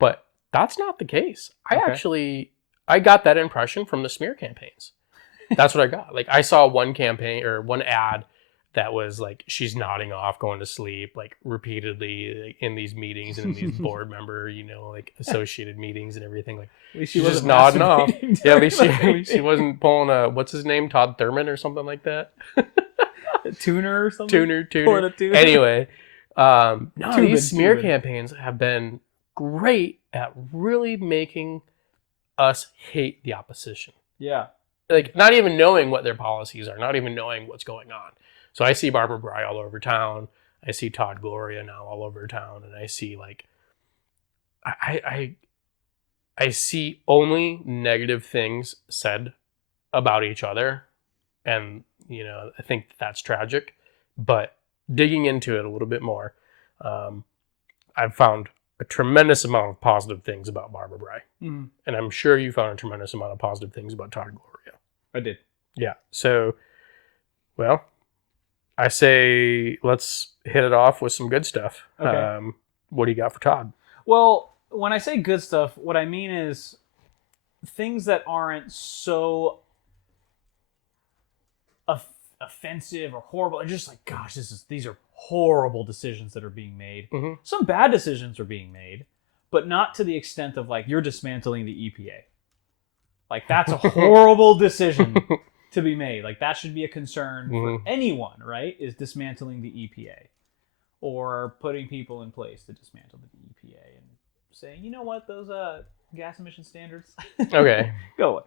But that's not the case. I got that impression from the smear campaigns. That's what I got. Like I saw one campaign or one ad that was like she's nodding off, going to sleep, like repeatedly like, in these meetings and in these board member, like associated meetings and everything. Like At least she's she just wasn't nodding off. masturbating Yeah, at least during she wasn't pulling a what's his name, Todd Thurman or something like that. a tuner or something. Tuner. Pulling a tuner. Anyway, no, these smear Tubin. campaigns have been great at really making us hate the opposition. Yeah. Like not even knowing what their policies are, not even knowing what's going on. So I see Barbara Bry all over town. I see Todd Gloria now all over town, and I see like I see only negative things said about each other, and I think that's tragic. But digging into it a little bit more, I've found a tremendous amount of positive things about Barbara Bry, and I'm sure you found a tremendous amount of positive things about Todd Gloria. I did. Yeah. So, well, I say let's hit it off with some good stuff. Okay. What do you got for Todd? Well, when I say good stuff, what I mean is things that aren't so offensive or horrible. They're just like, gosh, these are horrible decisions that are being made. Mm-hmm. Some bad decisions are being made, but not to the extent of like you're dismantling the EPA. Like that's a horrible decision to be made. Like that should be a concern for anyone, right? Is dismantling the EPA or putting people in place to dismantle the EPA and saying, you know what, those gas emission standards, Okay, go away.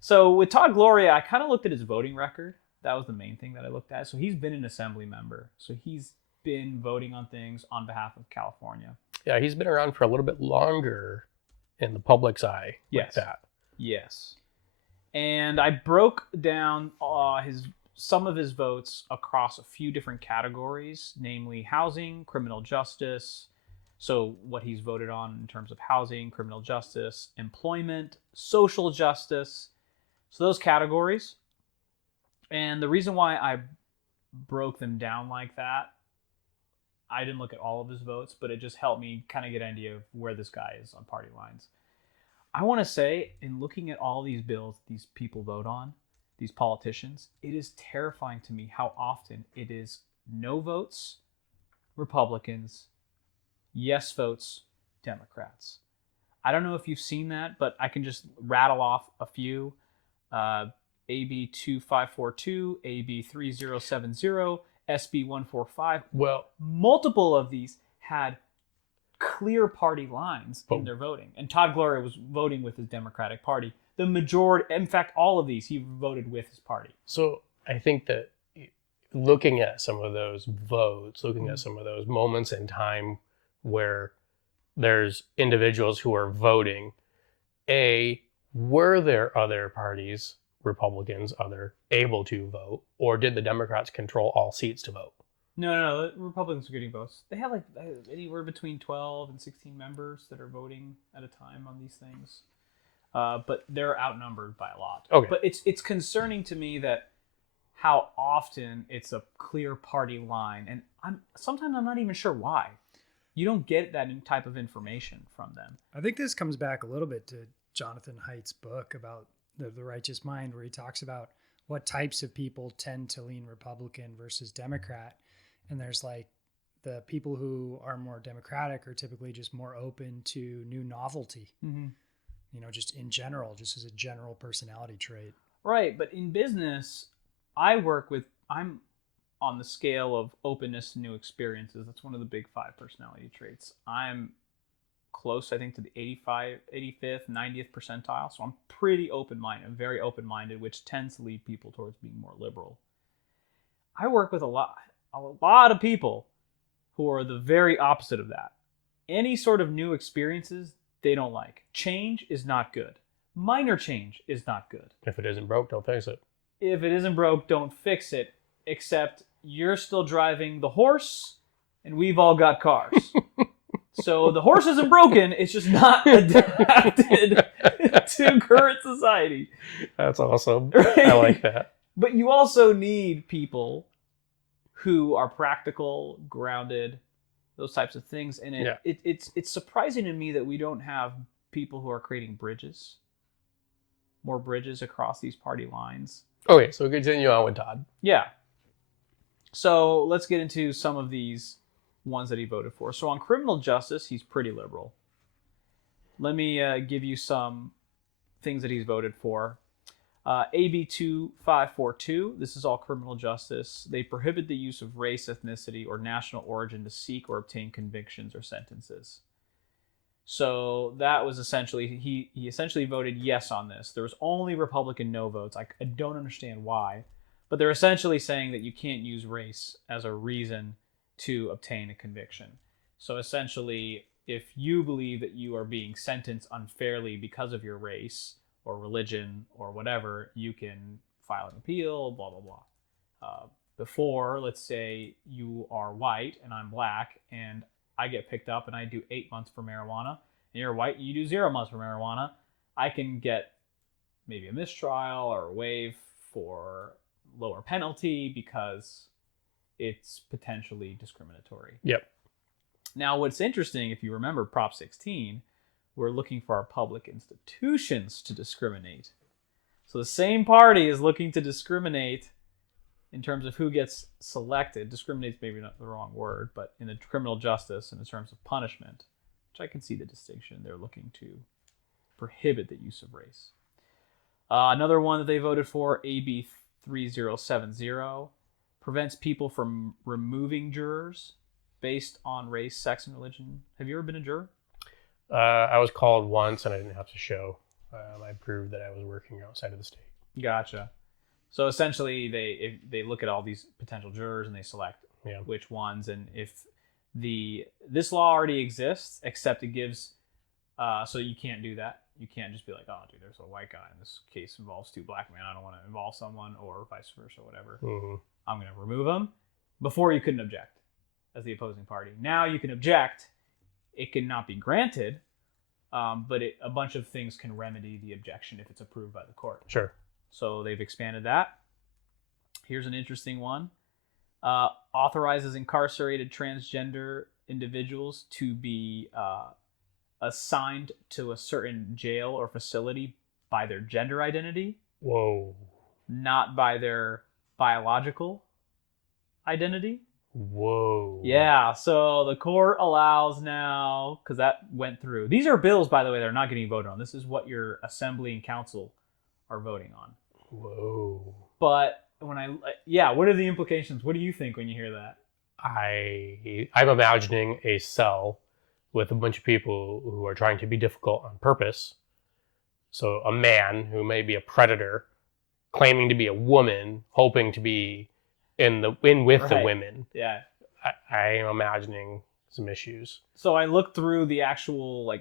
So with Todd Gloria, I kind of looked at his voting record. That was the main thing that I looked at. So he's been an assembly member. So he's been voting on things on behalf of California. Yeah, he's been around for a little bit longer in the public's eye. Yes. Like that. Yes. And I broke down some of his votes across a few different categories, namely housing, criminal justice. So what he's voted on in terms of housing, criminal justice, employment, social justice. So those categories. And the reason why I broke them down like that, I didn't look at all of his votes, but it just helped me kind of get an idea of where this guy is on party lines. I want to say, in looking at all these bills these people vote on, these politicians, it is terrifying to me how often it is no votes, Republicans, yes votes, Democrats. I don't know if you've seen that, but I can just rattle off a few. AB 2542, AB 3070, SB 145. Well, multiple of these had clear party lines in their voting. And Todd Gloria was voting with his Democratic Party. The majority, in fact, all of these, he voted with his party. So I think that looking at some of those votes, looking at some of those moments in time where there's individuals who are voting, were there other parties, Republicans, able to vote, or did the Democrats control all seats to vote? No, the Republicans are getting votes. They have like anywhere between 12 and 16 members that are voting at a time on these things. But they're outnumbered by a lot. Okay. But it's concerning to me that how often it's a clear party line, and sometimes I'm not even sure why. You don't get that type of information from them. I think this comes back a little bit to Jonathan Haidt's book about the Righteous Mind, where he talks about what types of people tend to lean Republican versus Democrat. And there's like the people who are more Democratic are typically just more open to new novelty, just in general, just as a general personality trait. Right. But in business, I'm on the scale of openness to new experiences. That's one of the big 5 personality traits. I'm close, I think, to the 85th, 90th percentile. So I'm pretty open-minded. I'm very open-minded, which tends to lead people towards being more liberal. I work with a lot of people who are the very opposite of that. Any sort of new experiences, they don't like. Change is not good. Minor change is not good. If it isn't broke, don't fix it. If it isn't broke, don't fix it. Except you're still driving the horse, and we've all got cars. So the horse isn't broken, it's just not adapted to current society. That's awesome. Right? I like that. But you also need people who are practical, grounded, those types of things. And it's surprising to me that we don't have people who are creating more bridges across these party lines. Okay, so continue on with Todd. Yeah. So let's get into some of these ones that he voted for. So on criminal justice, he's pretty liberal. Let me give you some things that he's voted for. AB 2542, this is all criminal justice. They prohibit the use of race, ethnicity, or national origin to seek or obtain convictions or sentences. So that was essentially, he essentially voted yes on this. There was only Republican no votes. I don't understand why. But they're essentially saying that you can't use race as a reason to obtain a conviction. So essentially, if you believe that you are being sentenced unfairly because of your race or religion or whatever, you can file an appeal, blah, blah, blah. Before, let's say you are white and I'm black and I get picked up and I do 8 months for marijuana, and you're white, you do 0 months for marijuana, I can get maybe a mistrial or a waive for lower penalty because it's potentially discriminatory. Yep. Now, what's interesting, if you remember Prop 16, we're looking for our public institutions to discriminate. So the same party is looking to discriminate in terms of who gets selected. Discriminate's maybe not the wrong word, but in the criminal justice and in terms of punishment, which I can see the distinction, they're looking to prohibit the use of race. Another one that they voted for, AB 3070, prevents people from removing jurors based on race, sex, and religion. Have you ever been a juror? I was called once and I didn't have to show. I proved that I was working outside of the state. Gotcha. So essentially, they look at all these potential jurors and they select which ones. And if this law already exists, except it gives, so you can't do that. You can't just be like, oh, dude, there's a white guy in this case involves 2 black men. I don't want to involve someone, or vice versa, whatever. Mm-hmm. I'm going to remove them. Before, you couldn't object as the opposing party. Now you can object. It cannot be granted, but a bunch of things can remedy the objection if it's approved by the court. Sure. So they've expanded that. Here's an interesting one. Authorizes incarcerated transgender individuals to be assigned to a certain jail or facility by their gender identity. Whoa. Not by their biological identity. Whoa. Yeah, so the court allows now, because that went through. These are bills, by the way, that are not getting voted on. This is what your assembly and council are voting on. Whoa. But what are the implications? What do you think when you hear that? I'm imagining a cell with a bunch of people who are trying to be difficult on purpose. So a man who may be a predator, claiming to be a woman, hoping to be in with the women. Yeah. I am imagining some issues. So I looked through the actual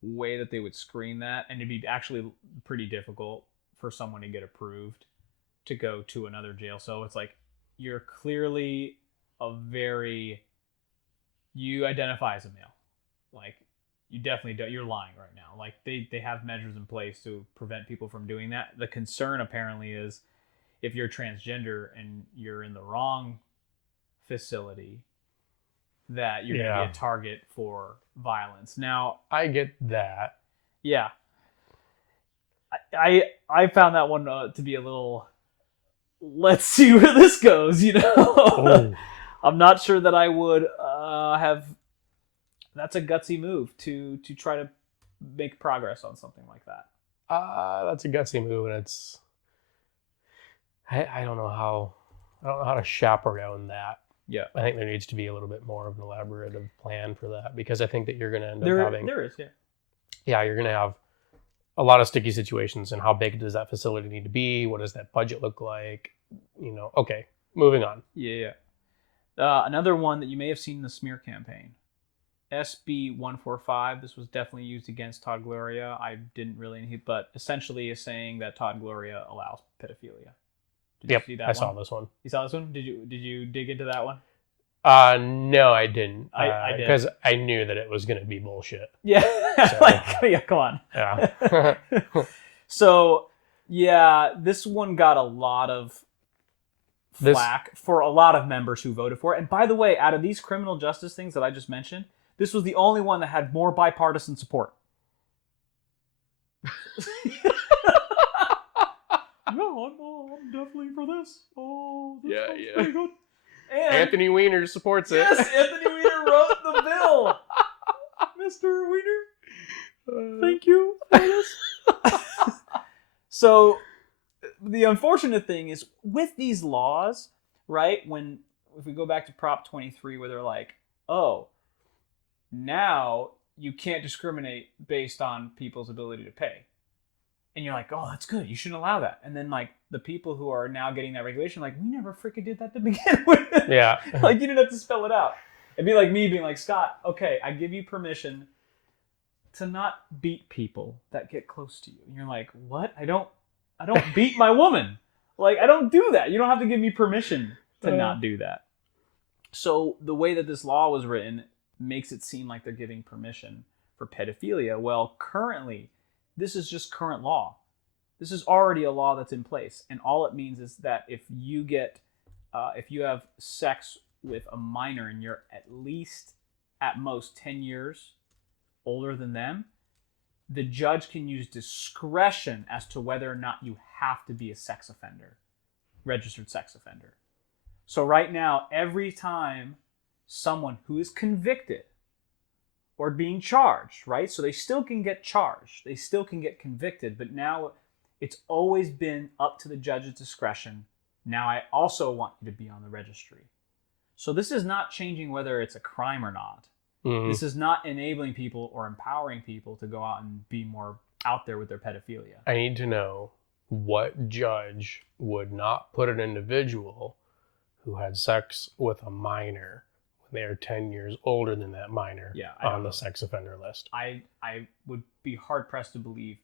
way that they would screen that, and it'd be actually pretty difficult for someone to get approved to go to another jail. So it's like, you're clearly you identify as a male. Like, you definitely don't. You're lying right now. Like, they have measures in place to prevent people from doing that. The concern apparently is if you're transgender and you're in the wrong facility, that you're going to be a target for violence. Now, I get that. Yeah. I found that one to be a little, let's see where this goes, Oh. I'm not sure that I would have. That's a gutsy move to try to make progress on something like that. That's a gutsy move, and it's. I don't know how to chaperone that. Yeah, I think there needs to be a little bit more of an elaborative plan for that, because I think that you're going to end up having. There is, yeah. Yeah, you're going to have a lot of sticky situations, and how big does that facility need to be? What does that budget look like? Okay, moving on. Yeah. Another one that you may have seen in the smear campaign. SB 145, this was definitely used against Todd Gloria. I didn't really, but essentially is saying that Todd Gloria allows pedophilia. Did you see that one? Saw this one. You saw this one? Did you dig into that one? No, I didn't. I did. Because I knew that it was going to be bullshit. Yeah. So, come on. Yeah. So, yeah, this one got a lot of flack for a lot of members who voted for it. And by the way, out of these criminal justice things that I just mentioned, this was the only one that had more bipartisan support. Yeah, I'm definitely for this. Oh, this sounds pretty good. And Anthony Weiner supports it. yes, Anthony Weiner wrote the bill. Mr. Weiner, thank you for this. So the unfortunate thing is with these laws, right? If we go back to Prop 23, where they're like, oh, now you can't discriminate based on people's ability to pay. And you're like, oh, that's good. You shouldn't allow that. And then like the people who are now getting that regulation, like, we never freaking did that to begin with. Yeah. Like you didn't have to spell it out. It'd be like me being like, Scott, okay, I give you permission to not beat people that get close to you. And you're like, what? I don't beat my woman. Like, I don't do that. You don't have to give me permission to not do that. So the way that this law was written makes it seem like they're giving permission for pedophilia. Well, currently, this is just current law. This is already a law that's in place. And all it means is that if you have sex with a minor and you're at least, at most, 10 years older than them, the judge can use discretion as to whether or not you have to be a sex offender, registered sex offender. So right now, every time someone who is convicted or being charged, right? So they still can get charged, they still can get convicted, but now it's always been up to the judge's discretion. Now I also want you to be on the registry. So this is not changing whether it's a crime or not. Mm-hmm. This is not enabling people or empowering people to go out and be more out there with their pedophilia. I need to know what judge would not put an individual who had sex with a minor when they are 10 years older than that minor on the sex offender list. I would be hard-pressed to believe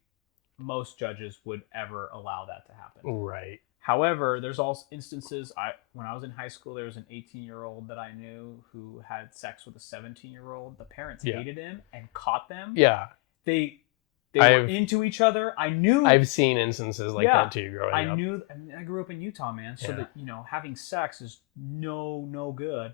most judges would ever allow that to happen. Right. However, there's also instances, when I was in high school, there was an 18-year-old that I knew who had sex with a 17-year-old. The parents hated him and caught them. Yeah. They were into each other. I've seen instances like that too growing up. I grew up in Utah, man. So that, having sex is no good.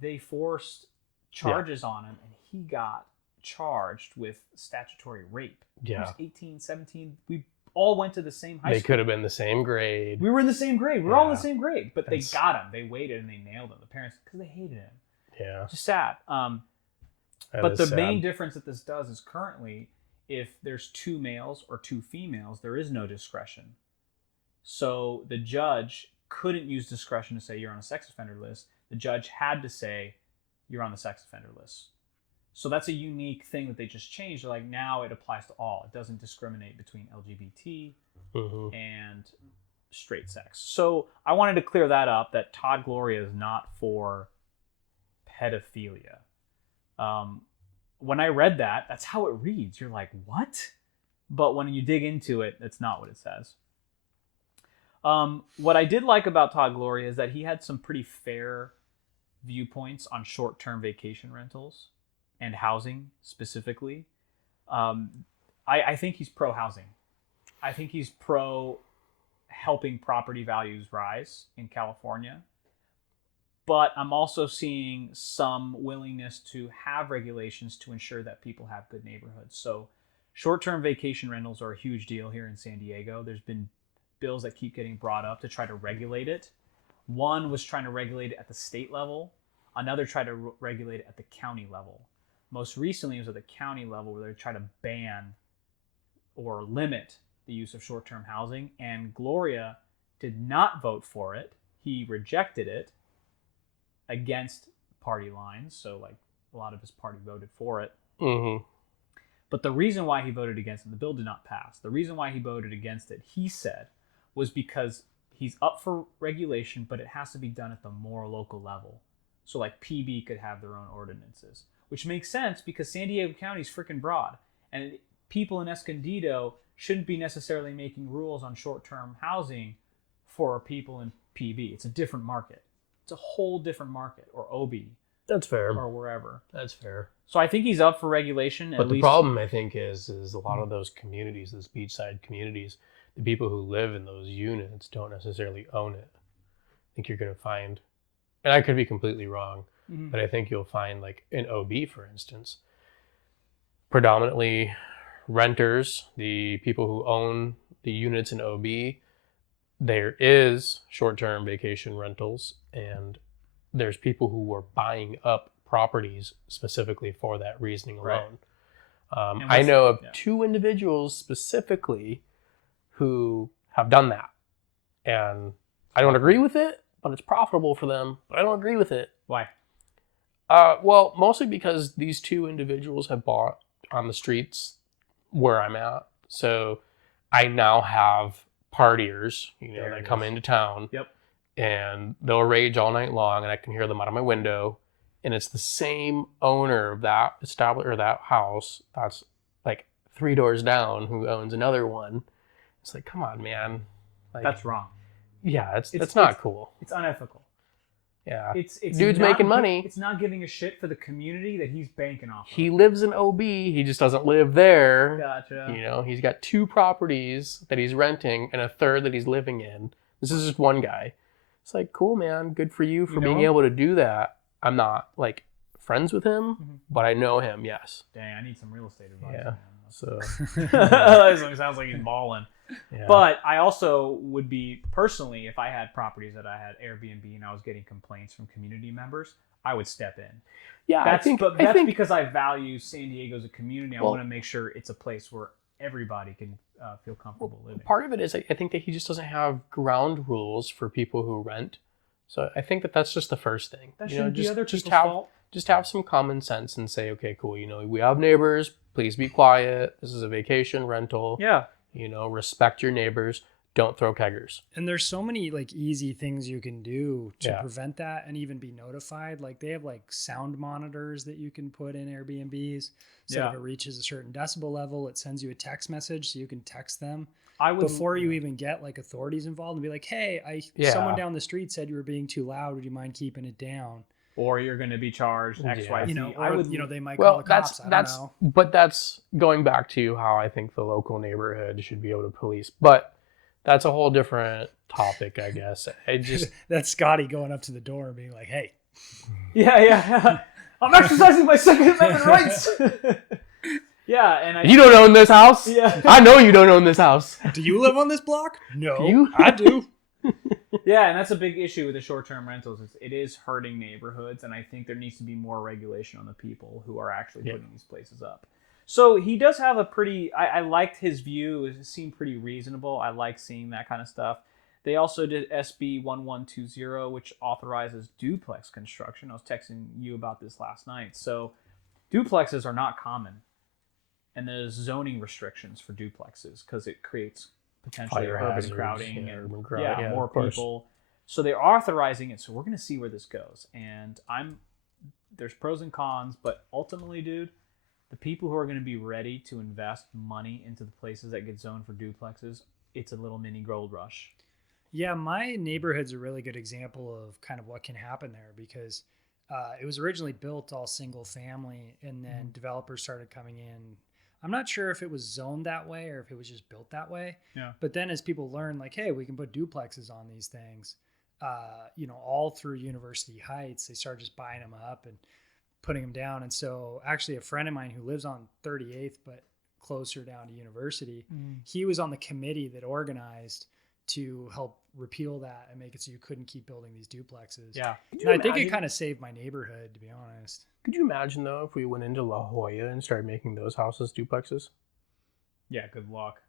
They forced charges on him and he got charged with statutory rape. Yeah. He was 18, 17. We all went to the same high school. They could have been the same grade. We were in the same grade. We were all in the same grade. But they got him. They waited and they nailed him. The parents, because they hated him. Yeah. Just sad. But the main difference that this does is currently, if there's 2 males or 2 females, there is no discretion. So the judge couldn't use discretion to say you're on a sex offender list. The judge had to say you're on the sex offender list. So that's a unique thing that they just changed. Like now it applies to all. It doesn't discriminate between LGBT and straight sex. So I wanted to clear that up, that Todd Gloria is not for pedophilia. When I read that, that's how it reads. You're like, what? But when you dig into it, that's not what it says. What I did like about Todd Gloria is that he had some pretty fair viewpoints on short-term vacation rentals and housing specifically. I think he's pro-housing. I think he's pro helping property values rise in California. But I'm also seeing some willingness to have regulations to ensure that people have good neighborhoods. So short-term vacation rentals are a huge deal here in San Diego. There's been bills that keep getting brought up to try to regulate it. One was trying to regulate it at the state level. Another tried to regulate it at the county level. Most recently, it was at the county level where they tried to ban or limit the use of short-term housing. And Gloria did not vote for it. He rejected it against party lines. So like a lot of his party voted for it. Mm-hmm. But the reason why he voted against it, the bill did not pass. The reason why he voted against it, he said, was because he's up for regulation, but it has to be done at the more local level. So like PB could have their own ordinances, which makes sense because San Diego County is freaking broad. And people in Escondido shouldn't be necessarily making rules on short-term housing for people in PB. It's a different market. It's a whole different market, or OB. That's fair. Or wherever. That's fair. So I think he's up for regulation. But the problem, I think, is a lot of those communities, those beachside communities, the people who live in those units don't necessarily own it. I think you're going to find, and I could be completely wrong, but I think you'll find, like in OB, for instance, predominantly renters, the people who own the units in OB, there is short-term vacation rentals, and there's people who were buying up properties specifically for that reasoning alone. I know of 2 individuals specifically who have done that. And I don't agree with it, but it's profitable for them. But I don't agree with it. Why? Well, mostly because these 2 individuals have bought on the streets where I'm at. So I now have partiers, that come into town. Yep. And they'll rage all night long, and I can hear them out of my window. And it's the same owner of that that house that's like 3 doors down who owns another one. It's like, come on, man. Like, that's wrong. Yeah, it's not cool. It's unethical. Yeah. It's dude's making money. It's not giving a shit for the community that he's banking off of. He lives in OB. He just doesn't live there. Gotcha. He's got 2 properties that he's renting and a third that he's living in. This is just one guy. It's like, cool, man. Good for you for being able to do that. I'm not like friends with him, but I know him. Yes. Dang, I need some real estate advice. Yeah. Man. So it sounds like he's balling. Yeah. But I also would be personally, if I had properties that I had Airbnb and I was getting complaints from community members, I would step in. Yeah, that's because I value San Diego as a community. I want to make sure it's a place where everybody can feel comfortable living. Part of it is I think that he just doesn't have ground rules for people who rent. So I think that's just the first thing. That shouldn't be other people's fault. Just have some common sense and say, okay, cool. We have neighbors. Please be quiet. This is a vacation rental. Yeah. Respect your neighbors. Don't throw keggers. And there's so many like easy things you can do to prevent that and even be notified. Like they have like sound monitors that you can put in Airbnbs. So if it reaches a certain decibel level, it sends you a text message so you can text them. Before you even get like authorities involved and be like, hey, someone down the street said you were being too loud. Would you mind keeping it down? Or you're going to be charged X, Y, Z. They might call the cops. I don't know. But that's going back to how I think the local neighborhood should be able to police. But that's a whole different topic, I guess. That's Scotty going up to the door and being like, hey. Yeah. I'm exercising my Second Amendment rights. Yeah, and you don't own this house? Yeah. I know you don't own this house. Do you live on this block? No. I do. Yeah, and that's a big issue with the short-term rentals. It is hurting neighborhoods, and I think there needs to be more regulation on the people who are actually putting these places up. So he does have a pretty... I liked his view. It seemed pretty reasonable. I like seeing that kind of stuff. They also did SB 1120, which authorizes duplex construction. I was texting you about this last night. So duplexes are not common, and there's zoning restrictions for duplexes because it creates potentially urban crowding and more people. So they're authorizing it. So we're going to see where this goes. And there's pros and cons, but ultimately, dude, the people who are going to be ready to invest money into the places that get zoned for duplexes, it's a little mini gold rush. Yeah, my neighborhood's a really good example of kind of what can happen there because it was originally built all single family and then developers started coming in. I'm not sure if it was zoned that way or if it was just built that way. Yeah. But then as people learn, like, hey, we can put duplexes on these things, all through University Heights, they started just buying them up and putting them down. And so actually a friend of mine who lives on 38th, but closer down to University, he was on the committee that organized to help repeal that and make it so you couldn't keep building these duplexes. Yeah. And I think it kind of saved my neighborhood, to be honest. Could you imagine, though, if we went into La Jolla and started making those houses duplexes? Yeah, good luck.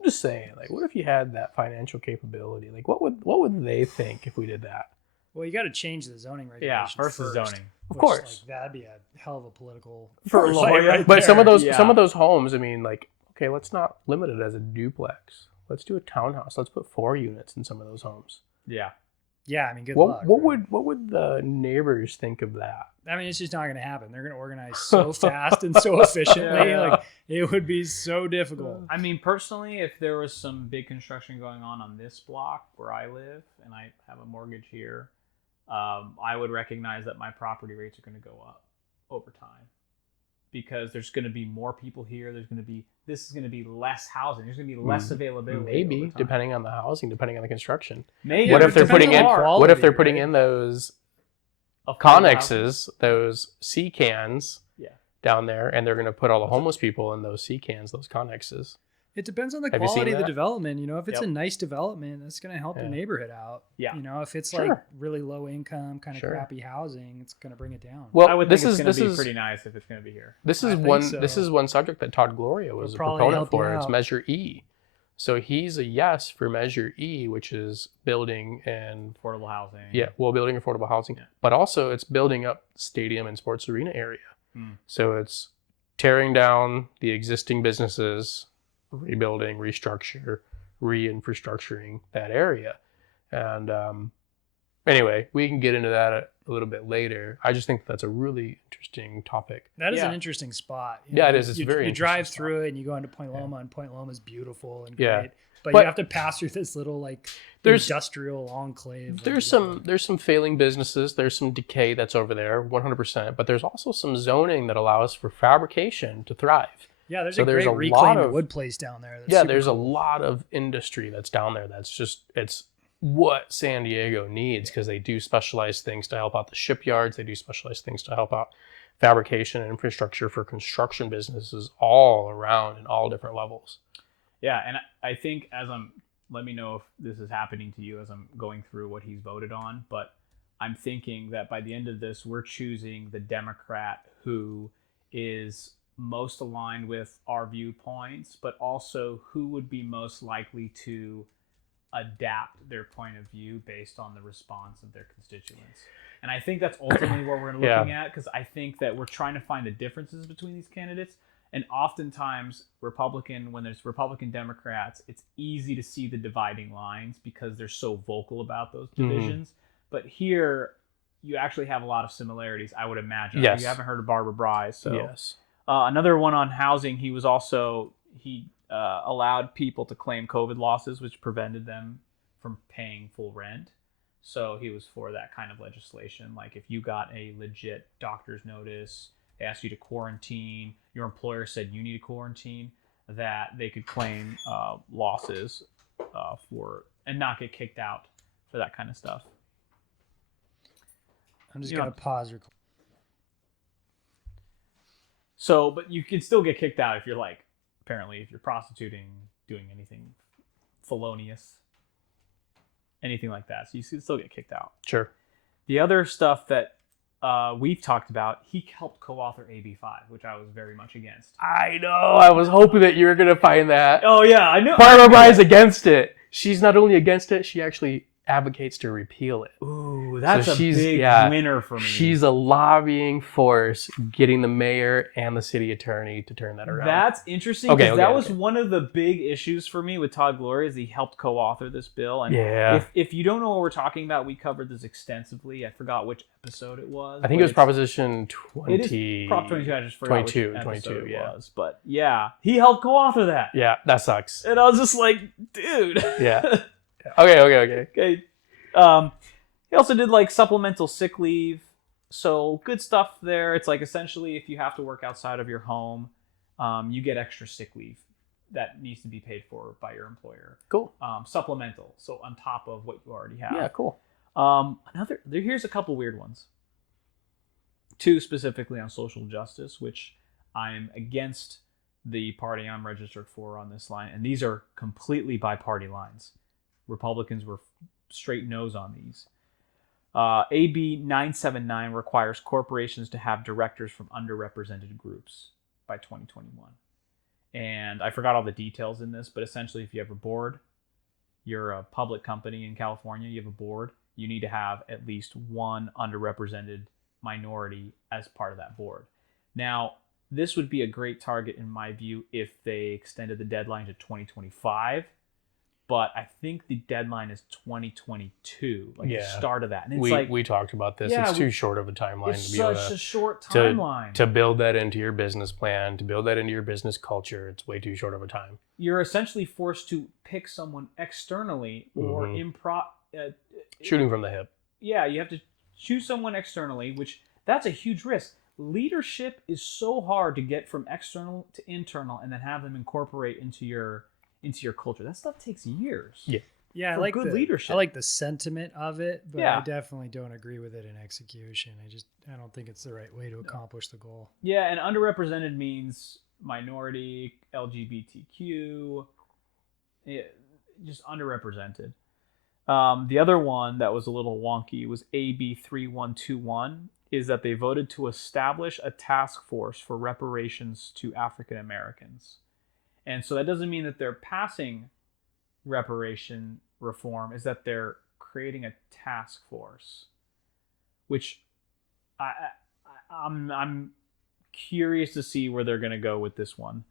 I'm just saying, like, what if you had that financial capability? Like, what would they think if we did that? Well, you got to change the zoning regulations. Yeah, first the zoning. Of course. Like, that'd be a hell of a political for La Jolla, right? But some of those homes, I mean, like, okay, let's not limit it as a duplex. Let's do a townhouse. Let's put 4 units in some of those homes. Yeah. Yeah, I mean, good luck. What would the neighbors think of that? I mean, it's just not going to happen. They're going to organize so fast and so efficiently. Yeah. Like, it would be so difficult. I mean, personally, if there was some big construction going on this block where I live and I have a mortgage here, I would recognize that my property rates are going to go up over time because there's going to be more people here. This is going to be less housing. There's going to be less availability. Maybe, depending on the housing, depending on the construction. Maybe. What if they're putting in those connexes, those sea cans down there, and they're going to put all the homeless people in those sea cans, those connexes? It depends on the Have you seen quality of the that? development. If it's Yep. a nice development, that's going to help the Yeah. neighborhood out. Yeah. If it's Sure. like really low income, kind of Sure. crappy housing, it's going to bring it down. Well, I would this think it's is going this to be is pretty nice if it's going to be here. this I is think one so. this is one subject that Todd Gloria was a probably proponent help you for. It's out. Measure E. So he's a yes for Measure E, which is building and Affordable housing. building affordable housing, Yeah. but also it's building up stadium and sports arena area. Mm. So it's tearing down the existing businesses, rebuilding, re-infrastructuring that area. And anyway, we can get into that a little bit later. I just think that's a really interesting topic. That is an Yeah. interesting spot. Yeah, it is. It's you, very You drive interesting through it and you go into Point Loma, and Point Loma is beautiful and Yeah. great. But But- you have to pass through this little There's- industrial enclave. There's some failing businesses. There's some decay that's over there, 100%. But there's also some zoning that allows for fabrication to thrive. Yeah, there's So a there's great a lot reclaimed of- wood place down there. That's Yeah, super there's a cool. lot of industry that's down there. It's what San Diego needs, because they do specialized things to help out the shipyards. They do specialized things to help out fabrication and infrastructure for construction businesses all around in all different levels. Yeah, and I think let me know if this is happening to you as I'm going through what he's voted on, but I'm thinking that by the end of this, we're choosing the Democrat who is most aligned with our viewpoints, but also who would be most likely to adapt their point of view based on the response of their constituents. And I think that's ultimately what we're looking at, because I think that we're trying to find the differences between these candidates. And oftentimes, when there's Republican Democrats, it's easy to see the dividing lines because they're so vocal about those divisions. But here, you actually have a lot of similarities, I would imagine. Yes. You haven't heard of Barbara Bryce. So. Yes. Another one on housing, he allowed people to claim COVID losses, which prevented them from paying full rent. So he was for that kind of legislation. Like if you got a legit doctor's notice, they asked you to quarantine, your employer said you need to quarantine, that they could claim losses for and not get kicked out for that kind of stuff. I'm just going to pause. So, but you can still get kicked out if you're apparently if you're prostituting, doing anything felonious, anything like that. So you can still get kicked out. Sure. The other stuff that we've talked about, he helped co-author AB5, which I was very much against. I know. I was hoping that you were going to find that. Oh, yeah, I know. Barbara Bryce against it. She's not only against it, she actually advocates to repeal it. Ooh, that's So a she's- big yeah, winner for me. She's a lobbying force getting the mayor and the city attorney to turn that around. That's interesting, because that was okay. one of the big issues for me with Todd Gloria, is he helped co-author this bill. And Yeah. if you don't know what we're talking about, we covered this extensively. I forgot which episode it was. I think it was Proposition 20. It is Prop 22. I just forgot 22, which episode 22, it yeah. was. But yeah, he helped co-author that. Yeah, that sucks. And I was just like, dude. Yeah. Okay. Okay. He also did supplemental sick leave. So good stuff there. It's essentially if you have to work outside of your home, you get extra sick leave that needs to be paid for by your employer. Cool. Supplemental. So on top of what you already have. Yeah, cool. Here's a couple weird ones. Two specifically on social justice, which I'm against the party I'm registered for on this line. And these are completely by party lines. Republicans were straight no's on these. AB 979 requires corporations to have directors from underrepresented groups by 2021. And I forgot all the details in this, but essentially if you have a board, you're a public company in California, you have a board, you need to have at least one underrepresented minority as part of that board. Now, this would be a great target in my view if they extended the deadline to 2025. But I think the deadline is 2022, the start of that. And it's we talked about this. Yeah, it's too short of a timeline it's to be able such to, a short timeline. to build that into your business plan, to build that into your business culture. It's way too short of a time. You're essentially forced to pick someone externally or shooting from the hip. Yeah, you have to choose someone externally, which that's a huge risk. Leadership is so hard to get from external to internal and then have them incorporate into your culture. That stuff takes years. Yeah, I for like good the leadership. I like the sentiment of it, but Yeah. I definitely don't agree with it in execution. I don't think it's the right way to accomplish the goal. Yeah, and underrepresented means minority, LGBTQ, just underrepresented. The other one that was a little wonky was AB 3121, is that they voted to establish a task force for reparations to African Americans. And so that doesn't mean that they're passing reparation reform, is that they're creating a task force, which I'm curious to see where they're going to go with this one.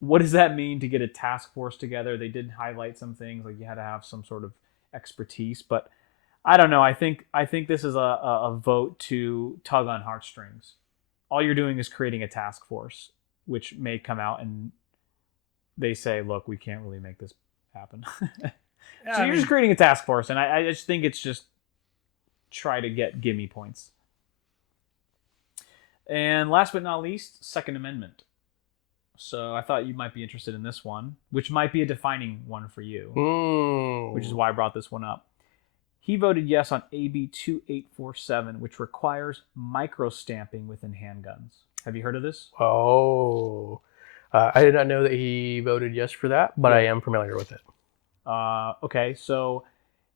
What does that mean to get a task force together? They did highlight some things, like you had to have some sort of expertise, but I don't know. I think this is a vote to tug on heartstrings. All you're doing is creating a task force, which may come out and they say, look, we can't really make this happen. So you're just creating a task force, and I just think it's just try to get gimme points. And last but not least, Second Amendment. So I thought you might be interested in this one, which might be a defining one for you, which is why I brought this one up. He voted yes on AB 2847, which requires microstamping within handguns. Have you heard of this? Oh, I did not know that he voted yes for that, but I am familiar with it. Okay, so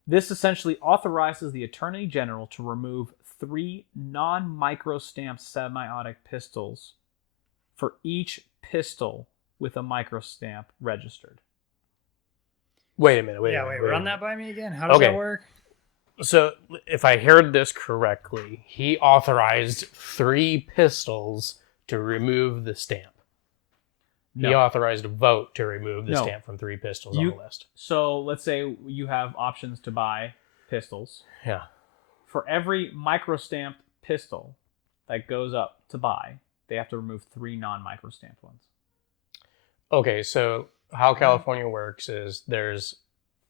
this essentially authorizes the Attorney General to remove 3 non-microstamped semi-automatic pistols for each pistol with a microstamp registered. Wait a minute. Run that by me again. How does that work? So, if I heard this correctly, he authorized 3 pistols to remove the stamp. No. He authorized a vote to remove the stamp from 3 pistols on the list. So, let's say you have options to buy pistols. Yeah. For every microstamped pistol that goes up to buy, they have to remove 3 non-microstamped ones. Okay, so how California works is there's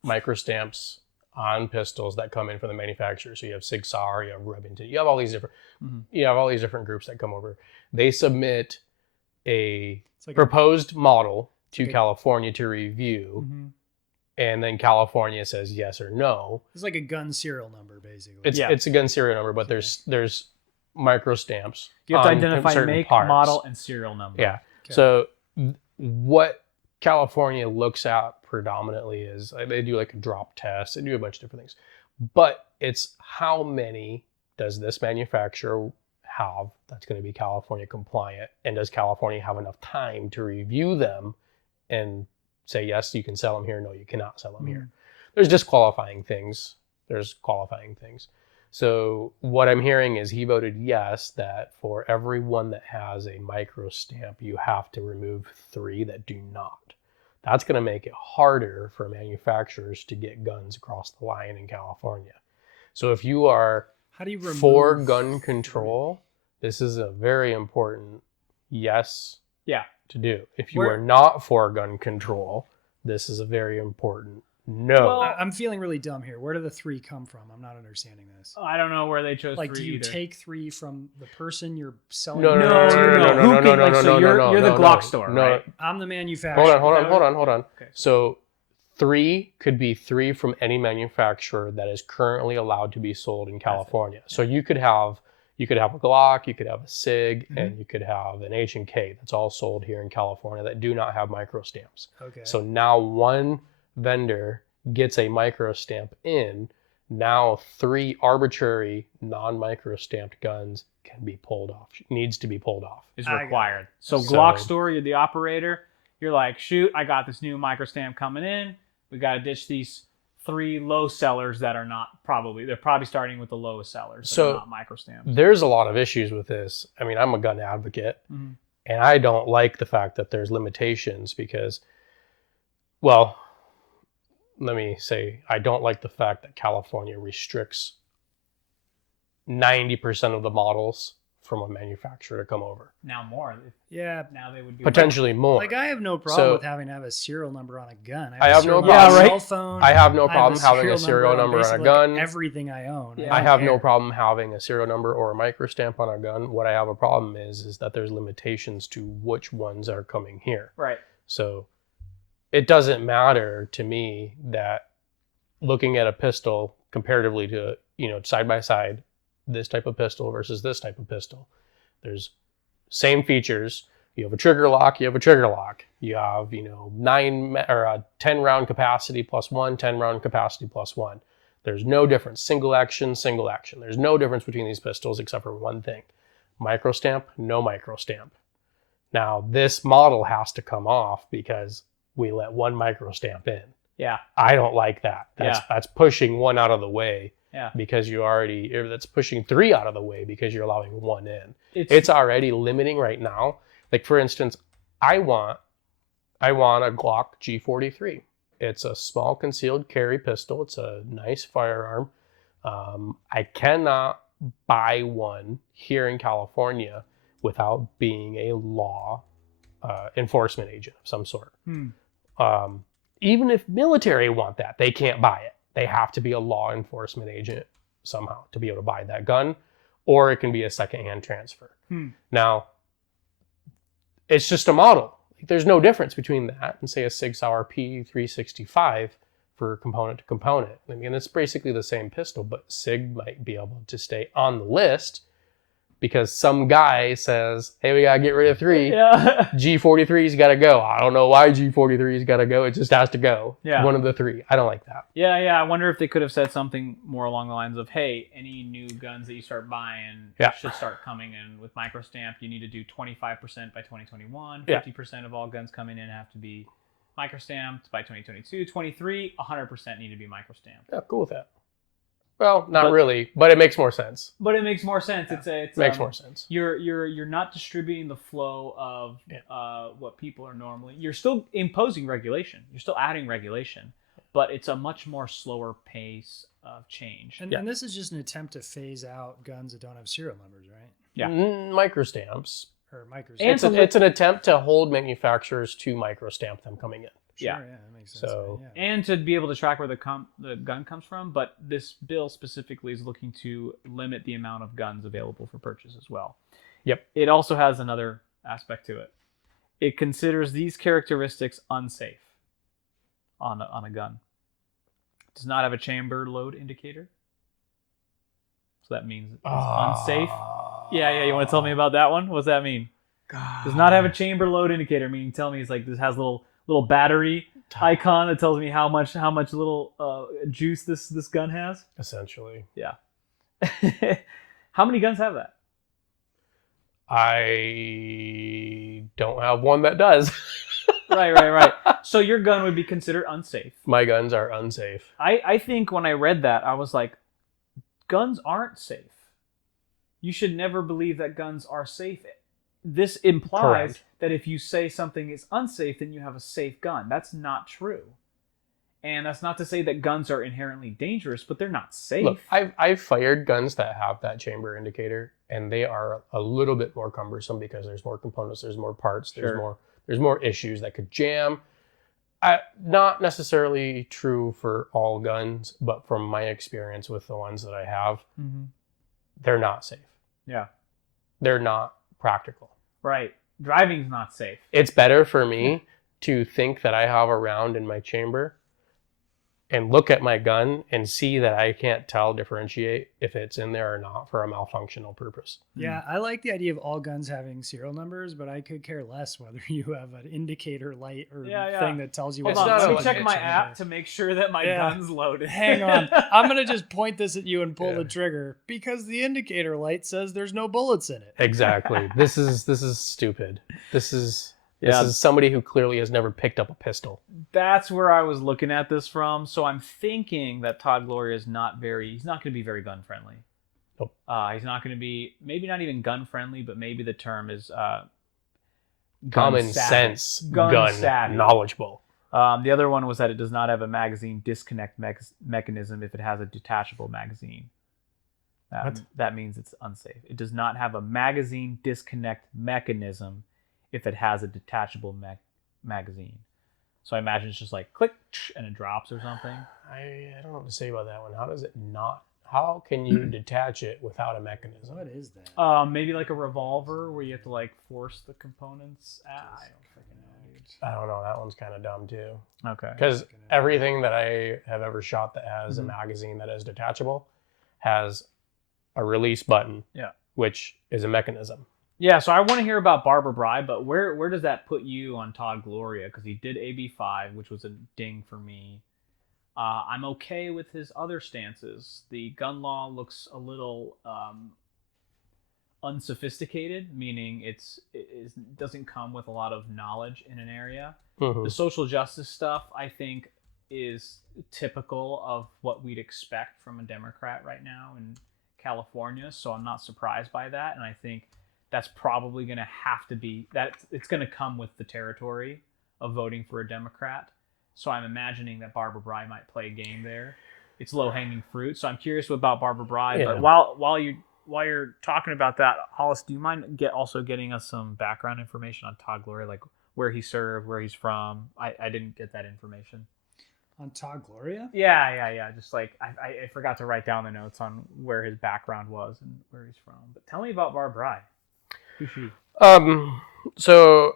microstamps on pistols that come in from the manufacturer. So you have Sig Sauer, you have Remington, you have all these different groups that come over. They submit a proposed model to California to review, and then California says yes or no. It's like a gun serial number, basically. It's a gun serial number, but there's microstamps. You have to identify make, model, and serial number. Yeah. Okay. So what California looks at predominantly is they do like a drop test. They do a bunch of different things, but it's how many does this manufacturer have that's going to be California compliant, and does California have enough time to review them and say, yes, you can sell them here. No, you cannot sell them here. There's disqualifying things. There's qualifying things. So what I'm hearing is he voted yes, that for every one that has a micro stamp, you have to remove 3 that do not. That's going to make it harder for manufacturers to get guns across the line in California. So if you are for gun control, this is a very important yes to do. If you are not for gun control, this is a very important no. Well, I'm feeling really dumb here. Where do the 3 come from? I'm not understanding this. I don't know where they chose 3 do you either. take 3 from the person you're selling? No. You're the Glock store, right? I'm the manufacturer. Hold on. Okay. So 3 could be 3 from any manufacturer that is currently allowed to be sold in California. So you could have a Glock, you could have a SIG, and you could have an H&K that's all sold here in California that do not have microstamps. Okay. So now one vendor gets a micro stamp in, now 3 arbitrary non-micro-stamped guns needs to be pulled off. Is required. So Glock store, you're the operator, you're like, shoot, I got this new micro-stamp coming in, we got to ditch these 3 low sellers that are they're probably starting with the lowest sellers, so not micro-stamps. There's a lot of issues with this. I mean, I'm a gun advocate, and I don't like the fact that there's limitations because, well, let me say, I don't like the fact that California restricts 90% of the models from a manufacturer to come over. Now more. Yeah. Now they would do potentially more. Like I have no problem with having to have a serial number on a gun. I have no problem. Cell phone. I have no problem having a serial number on a gun. Like everything I own. I have no problem having a serial number or a microstamp on a gun. What I have a problem is that there's limitations to which ones are coming here. Right. So it doesn't matter to me that looking at a pistol comparatively to, side by side, this type of pistol versus this type of pistol, there's same features, You have a trigger lock, you have a trigger lock. You have, 10 round capacity plus 1, 10 round capacity plus 1. There's no difference. Single action, single action. There's no difference between these pistols except for one thing. Microstamp, no microstamp. Now, this model has to come off because we let one microstamp in. Yeah. I don't like that. That's pushing one out of the way. Yeah. Because that's pushing 3 out of the way because you're allowing 1 in. It's already limiting right now. Like, for instance, I want a Glock G43. It's a small concealed carry pistol. It's a nice firearm. I cannot buy one here in California without being a law enforcement agent of some sort. Even if military want that, they can't buy it. They have to be a law enforcement agent somehow to be able to buy that gun, or it can be a secondhand transfer. Now, it's just a model. There's no difference between that and say a Sig Sauer P365 for component to component. I mean, it's basically the same pistol, but Sig might be able to stay on the list because some guy says, hey, we gotta get rid of 3. Yeah. G43's gotta go. I don't know why G43's gotta go. It just has to go. Yeah. One of the 3. I don't like that. Yeah. I wonder if they could have said something more along the lines of, hey, any new guns that you start buying should start coming in with microstamp. You need to do 25% by 2021. 50% of all guns coming in have to be microstamped by 2022. 23, 100% need to be microstamped. Yeah, cool with that. Well, not really, but it makes more sense. But it makes more sense. Yeah. It makes more sense. You're not distributing the flow of what people are normally. You're still imposing regulation. You're still adding regulation, but it's a much more slower pace of change. And this is just an attempt to phase out guns that don't have serial numbers, right? Yeah, microstamps. Or microstamps. It's an attempt to hold manufacturers to microstamp them coming in. Sure, yeah, that makes sense. So, and to be able to track where the gun comes from, but this bill specifically is looking to limit the amount of guns available for purchase as well. Yep. It also has another aspect to it. It considers these characteristics unsafe on a gun. It does not have a chamber load indicator. So that means it's unsafe. Yeah, you want to tell me about that one? What's that mean? God. Does not have a chamber load indicator, meaning tell me it's like this has little battery icon that tells me how much little juice this gun has. Essentially. Yeah. How many guns have that? I don't have one that does. Right. So your gun would be considered unsafe. My guns are unsafe. I think when I read that, I was like, guns aren't safe. You should never believe that guns are safe. This implies that if you say something is unsafe, then you have a safe gun. That's not true. And that's not to say that guns are inherently dangerous, but they're not safe. Look, I've fired guns that have that chamber indicator, and they are a little bit more cumbersome because there's more components, there's more parts, there's more issues that could jam. Not necessarily true for all guns, but from my experience with the ones that I have, they're not safe. Yeah. They're not practical. Right. Driving's not safe. It's better for me to think that I have a round in my chamber and look at my gun and see that I can't differentiate if it's in there or not for a malfunctional purpose. Yeah, I like the idea of all guns having serial numbers, but I could care less whether you have an indicator light or thing that tells you what's on. Let me check my app to make sure that my gun's loaded. Hang on. I'm going to just point this at you and pull the trigger because the indicator light says there's no bullets in it. Exactly. This is stupid. This is somebody who clearly has never picked up a pistol. That's where I was looking at this from. So I'm thinking that Todd Gloria is he's not going to be very gun friendly. Nope. He's not going to be, maybe not even gun friendly, but maybe the term is common sense, gun savvy. Knowledgeable. The other one was that it does not have a magazine disconnect mechanism if it has a detachable magazine. That means it's unsafe. It does not have a magazine disconnect mechanism if it has a detachable magazine. So I imagine it's just like click and it drops or something. I don't know what to say about that one. How does it not? How can you detach it without a mechanism? What is that? Maybe like a revolver where you have to like force the components out. I don't know. That one's kind of dumb too. Okay. Because everything that I have ever shot that has a magazine that is detachable has a release button, which is a mechanism. Yeah, so I want to hear about Barbara Bry, but where does that put you on Todd Gloria? Because he did AB5, which was a ding for me. I'm okay with his other stances. The gun law looks a little unsophisticated, meaning it doesn't come with a lot of knowledge in an area. Mm-hmm. The social justice stuff, I think, is typical of what we'd expect from a Democrat right now in California. So I'm not surprised by that, and I think that's probably going to have to be that. It's going to come with the territory of voting for a Democrat. So I'm imagining that Barbara Bry might play a game there. It's low hanging fruit. So I'm curious about Barbara Bry. Yeah. But while you're talking about that, Hollis, do you mind also getting us some background information on Todd Gloria, like where he served, where he's from? I didn't get that information. On Todd Gloria? Yeah. Just like I forgot to write down the notes on where his background was and where he's from. But tell me about Barbara Bry. Who's she? So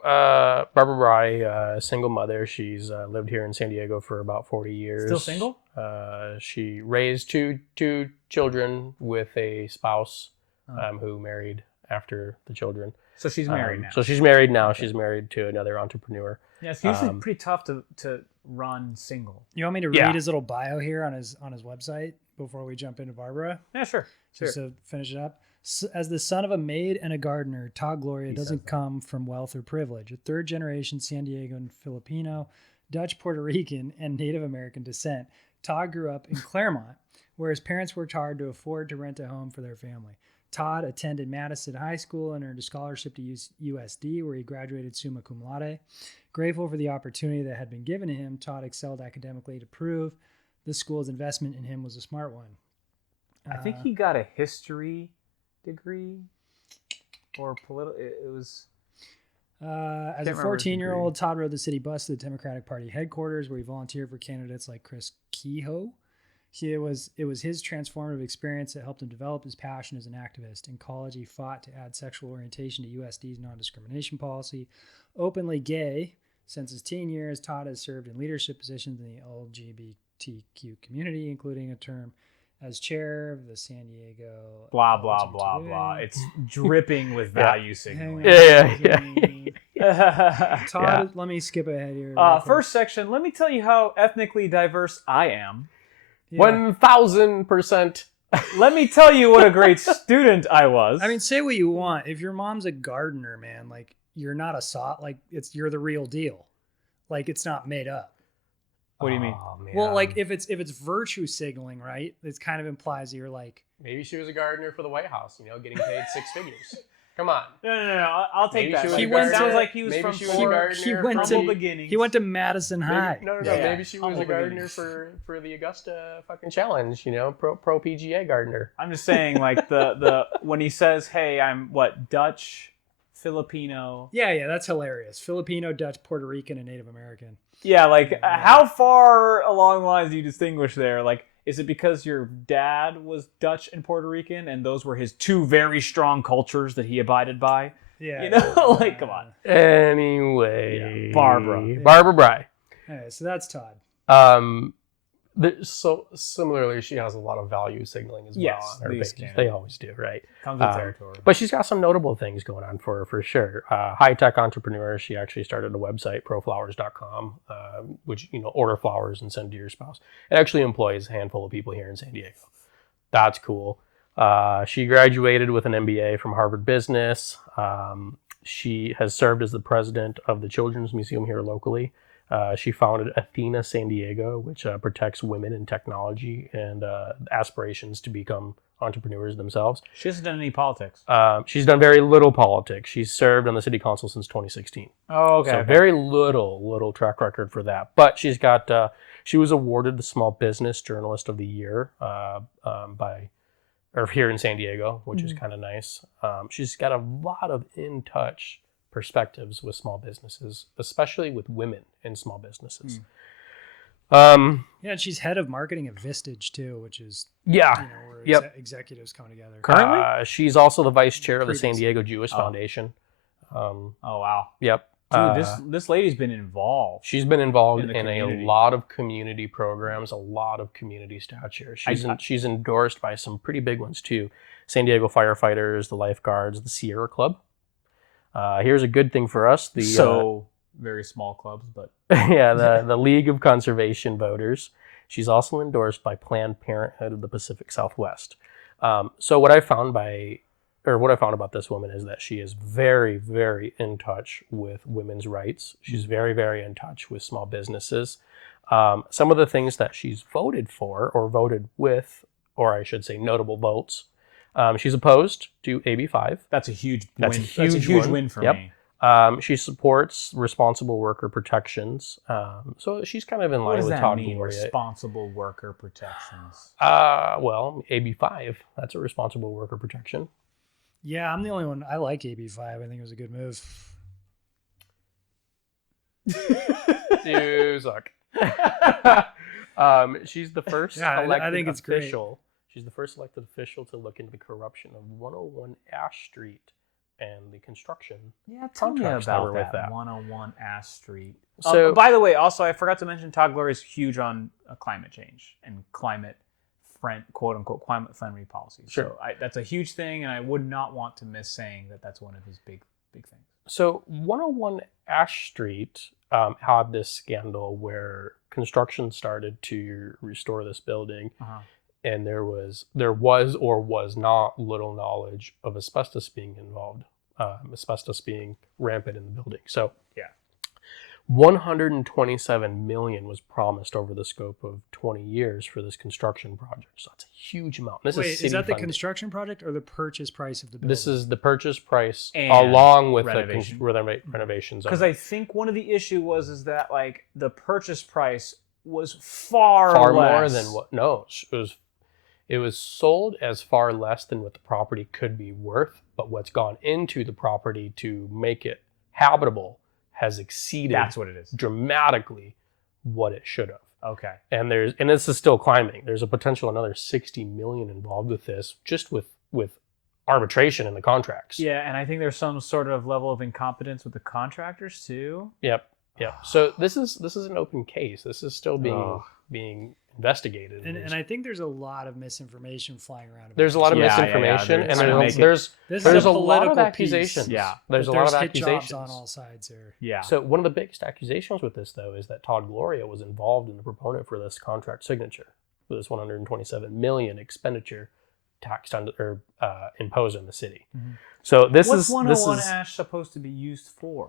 Barbara Bry, single mother. She's lived here in San Diego for about 40 years. Still single? She raised two children with a spouse who married after the children. So she's married now. So she's married now. Okay. She's married to another entrepreneur. Yeah, it's usually pretty tough to run single. You want me to read his little bio here on his website before we jump into Barbara? Yeah, sure. Just to finish it up. As the son of a maid and a gardener, Todd Gloria doesn't come from wealth or privilege. A third-generation San Diegan Filipino, Dutch, Puerto Rican, and Native American descent, Todd grew up in Claremont, where his parents worked hard to afford to rent a home for their family. Todd attended Madison High School and earned a scholarship to USD, where he graduated summa cum laude. Grateful for the opportunity that had been given to him, Todd excelled academically to prove the school's investment in him was a smart one. I think he got a history degree or political. It was. As a 14-year-old, Todd rode the city bus to the Democratic Party headquarters, where he volunteered for candidates like Chris Kehoe. It was his transformative experience that helped him develop his passion as an activist. In college, he fought to add sexual orientation to USD's non-discrimination policy. Openly gay since his teen years, Todd has served in leadership positions in the LGBTQ community, including a term as chair of the San Diego... Blah, blah, blah, blah. It's dripping with value signaling. Yeah. Todd, let me skip ahead here. First section, let me tell you how ethnically diverse I am. Yeah. 1,000%. Let me tell you what a great student I was. I mean, say what you want. If your mom's a gardener, man, like, you're not you're the real deal. Like, it's not made up. What do you mean? Well, like if it's virtue signaling, right? It kind of implies that you're like, maybe she was a gardener for the White House, getting paid 6 figures. Come on. No. I'll take maybe that. Sounds like he was from humble beginnings. He went to Madison High. No. Maybe she was a gardener for the Augusta fucking challenge. Pro PGA gardener. I'm just saying, like the when he says, "Hey, I'm Dutch, Filipino." Yeah, that's hilarious. Filipino, Dutch, Puerto Rican, and Native American. Yeah, like how far along the lines do you distinguish there? Like, is it because your dad was Dutch and Puerto Rican, and those were his two very strong cultures that he abided by? Yeah. Like, come on. Anyway. Barbara Bry. Okay, so that's Todd. So similarly, she has a lot of value signaling as well on her pages. They always do, right? Comes with territory. But she's got some notable things going on for sure. High-tech entrepreneur. She actually started a website, proflowers.com, which, order flowers and send to your spouse. It actually employs a handful of people here in San Diego. That's cool. She graduated with an MBA from Harvard Business. She has served as the president of the Children's Museum here locally. She founded Athena San Diego, which protects women in technology and aspirations to become entrepreneurs themselves. She hasn't done any politics. She's done very little politics. She's served on the city council since 2016. Oh, okay. So very little track record for that. But she's got. She was awarded the Small Business Journalist of the Year here in San Diego, which is kind of nice. She's got a lot of in-touch perspectives with small businesses, especially with women in small businesses. And she's head of marketing at Vistage too, which is where executives come together. Currently, she's also the vice chair of the San Diego Jewish Foundation. Oh wow! Yep. Dude, this lady's been involved. She's been involved in a lot of community programs, a lot of community stature. She's endorsed by some pretty big ones too: San Diego firefighters, the lifeguards, the Sierra Club. Here's a good thing for us. Very small clubs, but the League of Conservation Voters. She's also endorsed by Planned Parenthood of the Pacific Southwest. So what I found about this woman is that she is very, very in touch with women's rights. She's very, very in touch with small businesses. Some of the things that she's voted for or voted with, or I should say notable votes, she's opposed to AB 5. That's a huge win for me. She supports responsible worker protections. So she's kind of in line with Todd Gloria. Responsible worker protections? Well, AB 5, that's a responsible worker protection. Yeah, I'm the only one. I like AB 5. I think it was a good move. You suck. She's the first elected official. She's the first elected official to look into the corruption of 101 Ash Street and the construction. Yeah, tell me about that 101 Ash Street. So, by the way, also I forgot to mention Todd Gloria is huge on climate change and quote unquote climate friendly policies. Sure. So that's a huge thing, and I would not want to miss saying that that's one of his big things. So 101 Ash Street had this scandal where construction started to restore this building, and there was or was not little knowledge of asbestos being involved, asbestos being rampant in the building. So yeah, $127 million was promised over the scope of 20 years for this construction project. So that's a huge amount. Is that the construction project or the purchase price of the building? This is the purchase price and along with renovation. the renovations. Because I think one of the issue was that like the purchase price was far less. More than what? No, it was sold as far less than what the property could be worth, but what's gone into the property to make it habitable has exceeded dramatically what it should have. Okay. And this is still climbing. There's a potential another $60 million involved with this, just with arbitration in the contracts. Yeah, and I think there's some sort of level of incompetence with the contractors too. Yep. So this is an open case. This is still being investigated. And I think there's a lot of misinformation flying around. There's a lot of misinformation, and there's a lot of accusations. Yeah, there's a lot of hit accusations jobs on all sides here. Yeah. So one of the biggest accusations with this, though, is that Todd Gloria was involved in the proponent for this contract signature for this $127 million expenditure taxed on or imposed on the city. Mm-hmm. So what's 101 Ash supposed to be used for?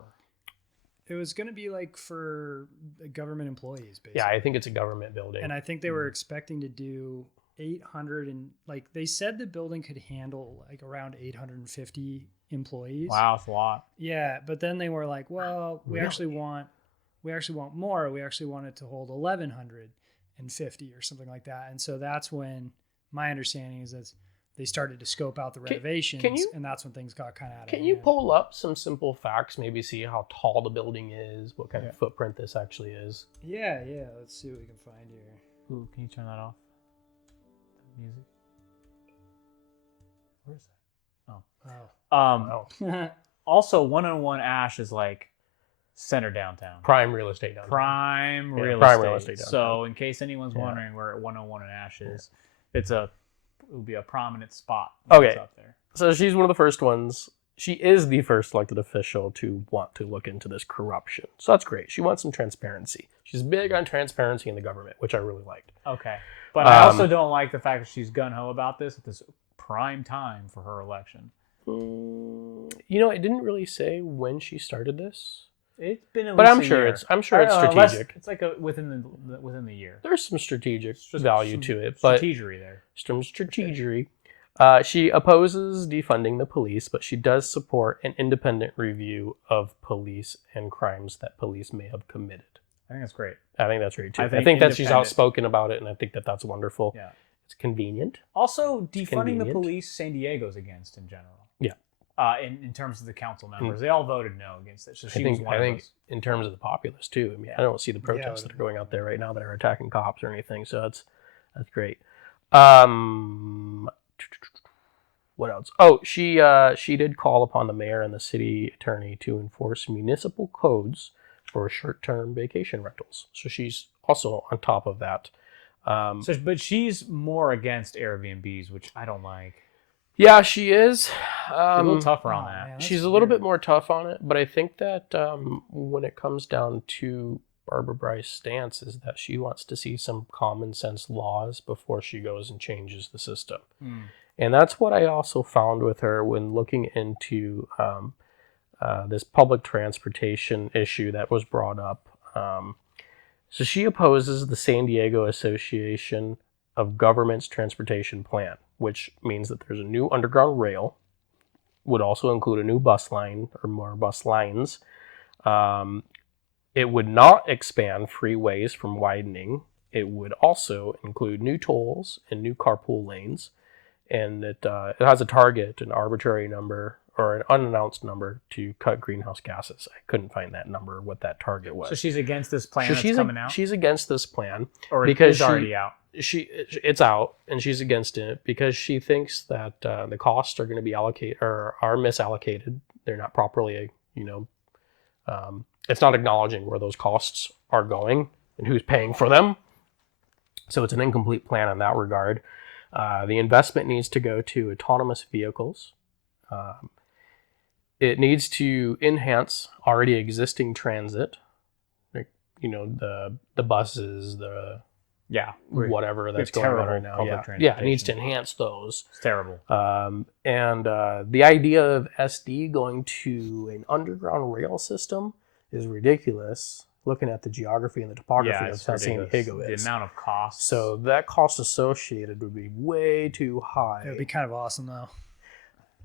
It was going to be like for government employees, basically. Yeah, I think it's a government building. And I think they were expecting to do 800 and like they said the building could handle like around 850 employees. Wow, that's a lot. Yeah, but then they were like, well, we actually want more. We actually want it to hold 1150 or something like that. And so that's when my understanding is that they started to scope out the renovations, and that's when things got kind of out of hand. Can you pull up some simple facts, maybe see how tall the building is, what kind of footprint this actually is? Yeah. Let's see what we can find here. Ooh, can you turn that off? Music. Where is that? Oh. Also, 101 Ash is like center downtown. Prime real estate downtown. Prime real estate downtown. So, in case anyone's wondering where 101 and Ash is, it would be a prominent spot. Okay. Up there. So she's one of the first ones. She is the first elected official to want to look into this corruption. So that's great. She wants some transparency. She's big on transparency in the government, which I really liked. Okay. But I also don't like the fact that she's gung-ho about this at this prime time for her election. It didn't really say when she started this. It's been at least but I'm a sure year. it's strategic. It's like within the year. There's some strategic value to it, but strategery there. Some strategery. She opposes defunding the police, but she does support an independent review of police and crimes that police may have committed. I think that's great. I think that's great too. I think that she's outspoken about it, and I think that that's wonderful. Yeah, it's convenient. Also, defunding the police, San Diego's against in general. Yeah. In terms of the council members, they all voted no against it. So I think in terms of the populace too. I mean, I don't see the protests that are going out there right now that are attacking cops or anything. So that's great. What else? Oh, she did call upon the mayor and the city attorney to enforce municipal codes for short-term vacation rentals. So she's also on top of that. But she's more against Airbnbs, which I don't like. Yeah, she is. She's a little tougher on that. Man, She's a little bit more tough on it, but I think that when it comes down to Barbara Bryce's stance is that she wants to see some common sense laws before she goes and changes the system. And that's what I also found with her when looking into this public transportation issue that was brought up. So she opposes the San Diego Association of Governments Transportation Plan, which means that there's a new underground rail, would also include a new bus line or more bus lines. It would not expand freeways from widening. It would also include new tolls and new carpool lanes. And it has a target, an arbitrary number or an unannounced number to cut greenhouse gases. I couldn't find that number, what that target was. So she's against this plan that's coming out? She's against this plan. Or because it's already out? It's out, and she's against it because she thinks that the costs are going to be allocated or are misallocated. They're not properly, it's not acknowledging where those costs are going and who's paying for them. So it's an incomplete plan in that regard. The investment needs to go to autonomous vehicles. It needs to enhance already existing transit, like, the buses, whatever that's going on right now. Yeah, it needs to enhance those. It's terrible. And the idea of SD going to an underground rail system is ridiculous, looking at the geography and the topography of how San Diego is. The amount of cost. So that cost associated would be way too high. It would be kind of awesome, though.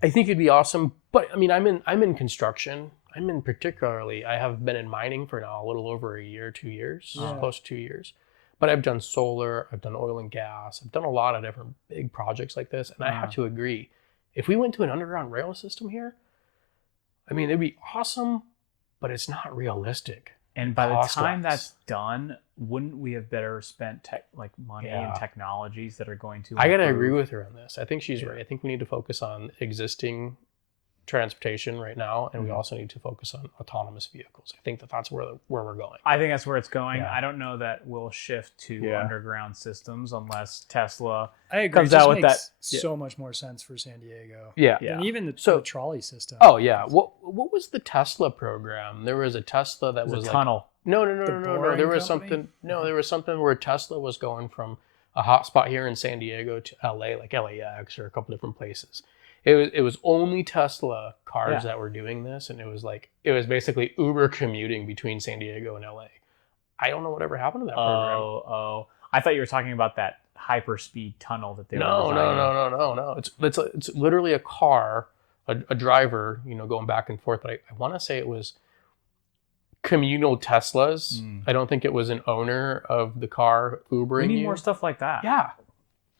I think it'd be awesome, but I mean, I'm in construction. I have been in mining for now a little over a year, 2 years, close to 2 years. But I've done solar, I've done oil and gas, I've done a lot of different big projects like this, and I have to agree, if we went to an underground rail system here, I mean, it'd be awesome, but it's not realistic. And by the time that's done, wouldn't we have better spent money and technologies that are going to improve? I gotta agree with her on this. I think she's right. I think we need to focus on existing transportation right now, and we also need to focus on autonomous vehicles. I think that's where we're going. I think that's where it's going. I don't know that we'll shift to underground systems unless Tesla comes out with that. So much more sense for San Diego. And even the trolley system. Oh yeah, what was the Tesla program? There was a Tesla that was a tunnel. No. There was something. No, there was something where Tesla was going from a hotspot here in San Diego to LA, like LAX or a couple different places. It was only Tesla cars that were doing this, and it was basically Uber commuting between San Diego and LA. I don't know whatever happened to that program. Oh, I thought you were talking about that hyperspeed tunnel that they were designing. No. It's literally a car, a driver, going back and forth. But I want to say it was communal Teslas. I don't think it was an owner of the car Ubering. We need more stuff like that. Yeah.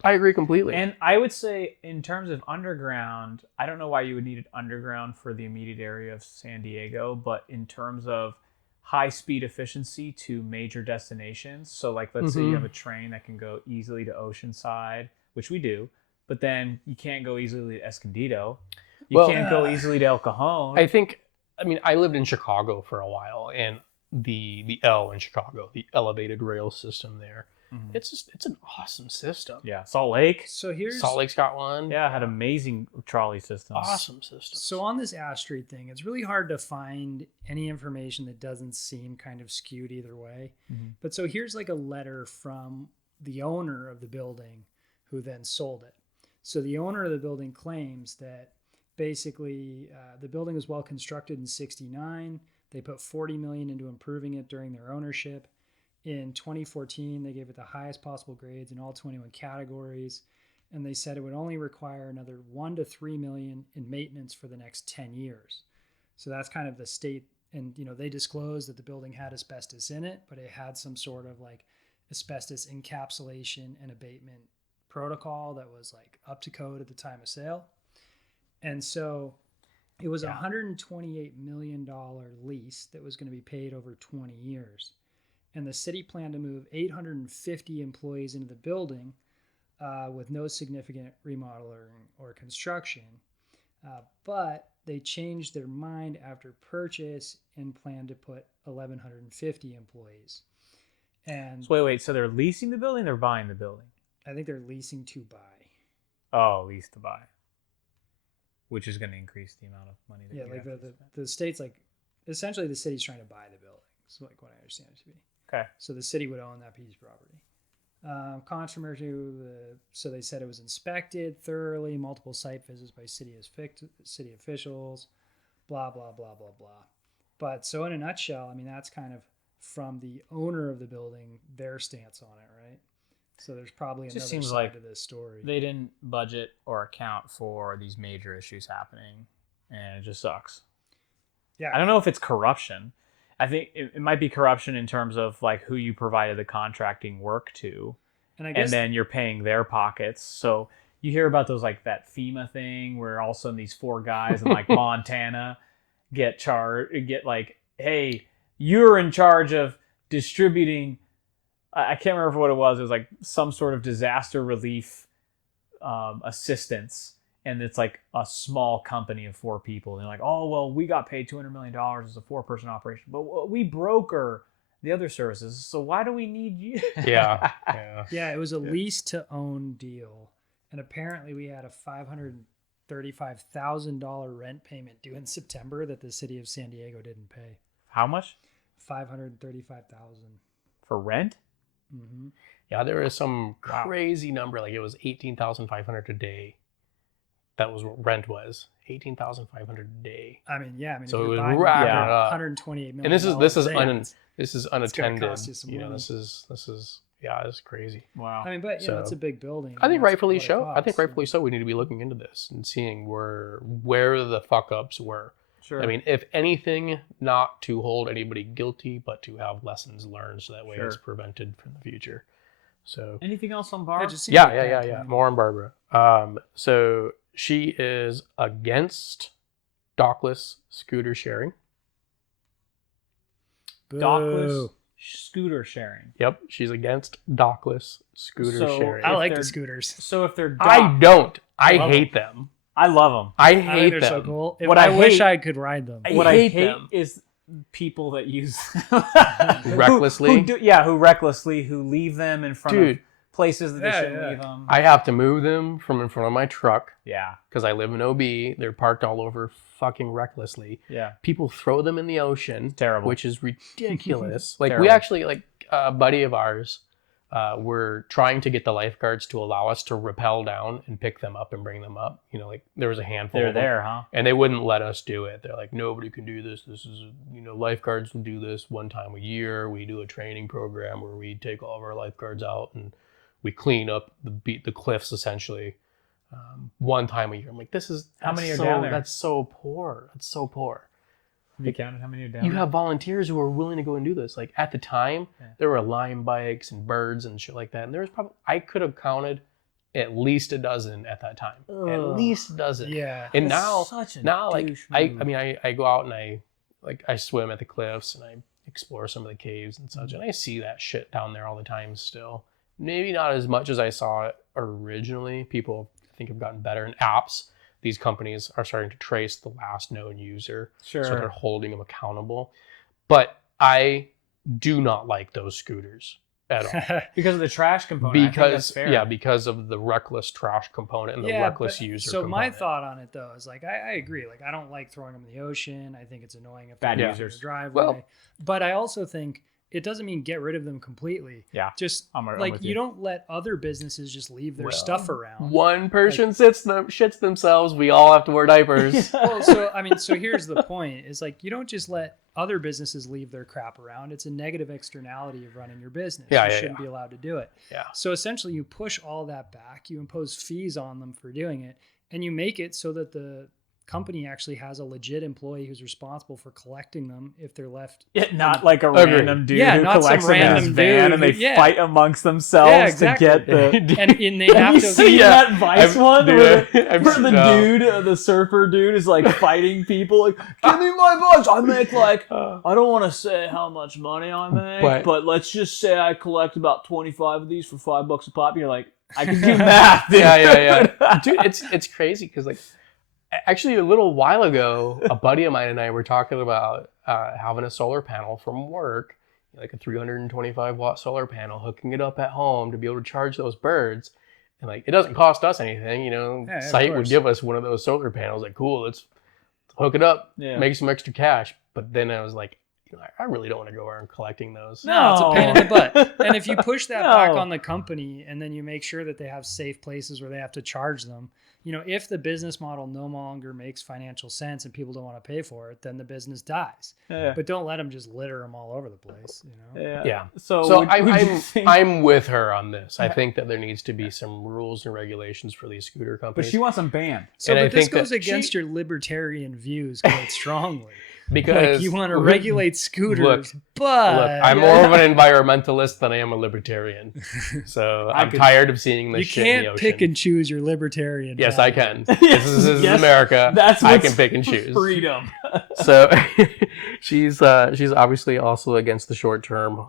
I agree completely. And I would say in terms of underground, I don't know why you would need it underground for the immediate area of San Diego, but in terms of high speed efficiency to major destinations. So let's say you have a train that can go easily to Oceanside, which we do, but then you can't go easily to Escondido. You can't go easily to El Cajon. I lived in Chicago for a while, and the L in Chicago, the elevated rail system there, it's an awesome system. Yeah, Salt Lake. So Salt Lake's got one. Yeah, had amazing trolley systems. Awesome systems. So on this Ash Street thing, it's really hard to find any information that doesn't seem kind of skewed either way. But so here's a letter from the owner of the building who then sold it. So the owner of the building claims that basically the building was well constructed in '69. They put $40 million into improving it during their ownership. In 2014, they gave it the highest possible grades in all 21 categories, and they said it would only require another $1 to $3 million in maintenance for the next 10 years. So that's kind of the state, and they disclosed that the building had asbestos in it, but it had some sort of asbestos encapsulation and abatement protocol that was up to code at the time of sale. And so it was a $128 million lease that was going to be paid over 20 years. And the city planned to move 850 employees into the building with no significant remodeling or construction. But they changed their mind after purchase and planned to put 1,150 employees. And so wait. So they're leasing the building? They're buying the building? I think they're leasing to buy. Oh, lease to buy. which is going to increase the amount of money that Yeah, you like have to spend. the state's like, essentially the city's trying to buy the building. So like what I understand it to be. Okay. So the city would own that piece of property. Controversy, so they said it was inspected thoroughly, multiple site visits by city officials, blah, blah, blah, blah, blah. But so in a nutshell, I mean, that's kind of from the owner of the building, their stance on it, right? So there's probably It another just seems side like to this story. they didn't budget or account for these major issues happening, and it just sucks. Yeah. I don't know if it's corruption. I think it might be corruption in terms of like who you provided the contracting work to, And I guess, and then you're paying their pockets. So you hear about those like that FEMA thing where all of a sudden these 4 guys in like Montana get like, hey, you're in charge of distributing. I can't remember what it was. It was like some sort of disaster relief assistance. And it's like a small company of 4 people. And they're like, oh, well, we got paid $200 million as a 4-person operation, but we broker the other services. So why do we need you? Yeah. yeah, it was a lease to own deal. And apparently we had a $535,000 rent payment due in September that the city of San Diego didn't pay. How much? $535,000. For rent? Mm-hmm. Yeah, there was some crazy number. Like it was $18,500 a day. That was what rent was. $18,500 a day. I mean, yeah. I mean, so if it was you're buying racking it it up. $128 million. And this is it's unattended. gonna cost you some money. This is yeah, it's crazy. Wow. I mean, but you know, it's a big building. I think that's rightfully what it so. I think costs. rightfully so. We need to be looking into this and seeing where the fuck ups were. Sure. I mean, if anything, not to hold anybody guilty, but to have lessons learned, so that way it's prevented from the future. So anything else on Barb? yeah. More on Barbara. So she is against dockless scooter sharing. Dockless scooter sharing. Yep, she's against dockless scooter sharing. I like the scooters. So if they're I don't. I hate them. I love them. I think hate they're them. so cool. If What I I wish hate- I could ride them. I What hate I hate them. is people that use Recklessly? who recklessly who leave them in front Dude. of places that they Yeah, shouldn't yeah. leave them. I have to move them from in front of my truck Yeah, because I live in OB. They're parked all over fucking recklessly. yeah, People throw them in the ocean, terrible. which is ridiculous. Like we Terrible. actually, like a buddy of ours, we're trying to get the lifeguards to allow us to rappel down and pick them up and bring them up. You know, like there was a handful They're of them, there, huh? and they wouldn't let us do it. They're like, nobody can do this. This is, lifeguards will do this one time a year. We do a training program where we take all of our lifeguards out and we clean up the cliffs essentially one time a year. I'm like, How many are down there? That's so poor. That's so poor. Have you counted how many are down? You there? have volunteers who are willing to go and do this. Like at the time, there were Lime bikes and birds and shit like that. And there was probably, I could have counted at least a dozen at that time. At least a dozen. Yeah. And That's now like douche I move. mean I go out and I swim at the cliffs and I explore some of the caves and such, and I see that shit down there all the time still. Maybe not as much as I saw it originally. People I think have gotten better, and apps. These companies are starting to trace the last known user, Sure. so they're holding them accountable. But I do not like those scooters at all. Because of the trash component. I think that's fair. Because of the reckless trash component and the reckless user So my component. thought on it though is like I agree. Like I don't like throwing them in the ocean. I think it's annoying if Bad they're users. in your driveway. Well- but I also think it doesn't mean get rid of them completely. Yeah. Just I'm like with you you. don't let other businesses just leave their stuff around. One person shits themselves. We all have to wear diapers. Well, so here's the point: is like you don't just let other businesses leave their crap around. It's a negative externality of running your business. You shouldn't be allowed to do it. Yeah. So essentially, you push all that back. You impose fees on them for doing it, and you make it so that the company actually has a legit employee who's responsible for collecting them if they're left. Not like a Agreed. random dude Yeah, who not some collects them in his random van dude and they who- fight amongst themselves Yeah, exactly. to get the. And they have You to. see that Vice one where the no. dude, the surfer dude, is like fighting people. Like, give me my bucks. I make like I don't want to say how much money I make, but let's just say I collect about 25 of these for $5 a pop. You're like, I can do math. Dude. Yeah. Dude, it's crazy because like actually a little while ago, a buddy of mine and I were talking about having a solar panel from work, like a 325 watt solar panel, hooking it up at home to be able to charge those birds. And like, it doesn't cost us anything, Site would give us one of those solar panels. Like, cool, let's hook it up, make some extra cash. But then I was like, I really don't want to go around collecting those. No, it's a pain in the butt. And if you push that back on the company and then you make sure that they have safe places where they have to charge them, if the business model no longer makes financial sense and people don't want to pay for it, then the business dies. Yeah. But don't let them just litter them all over the place, Yeah. So I'm with her on this. I think that there needs to be some rules and regulations for these scooter companies. But she wants them banned. So, but this goes against your libertarian views quite strongly. Because you want to regulate scooters, but I'm more of an environmentalist than I am a libertarian. So I'm tired of seeing this shit in the ocean. You can't pick and choose your libertarian. Yes, I can. This is America. I can pick and choose. Freedom. So she's obviously also against the short-term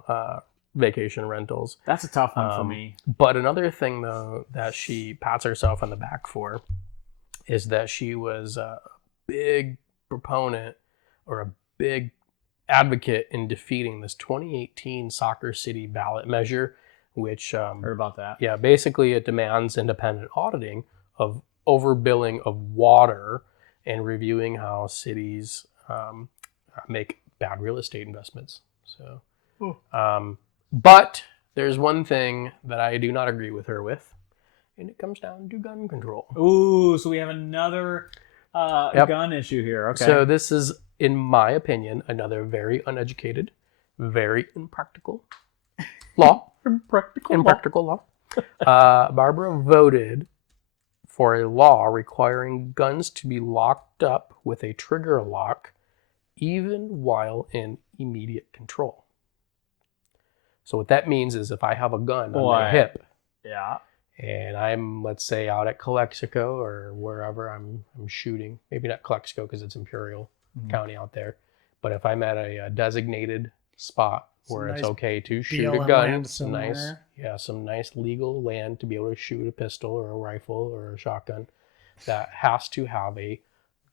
vacation rentals. That's a tough one for me. But another thing, though, that she pats herself on the back for is that she was a big proponent or a big advocate in defeating this 2018 Soccer City ballot measure, which heard about that. Yeah, basically it demands independent auditing of overbilling of water and reviewing how cities make bad real estate investments. So, but there's one thing that I do not agree with her with, and it comes down to gun control. Ooh, so we have another gun issue here. Okay. So this is, in my opinion, another very uneducated, very impractical law. Impractical law. Barbara voted for a law requiring guns to be locked up with a trigger lock even while in immediate control. So what that means is if I have a gun on my hip, and I'm, let's say, out at Calexico or wherever I'm shooting, maybe not Calexico because it's Imperial County out there, but if I'm at a designated spot where it's okay to shoot a gun, some nice legal land to be able to shoot a pistol or a rifle or a shotgun, that has to have a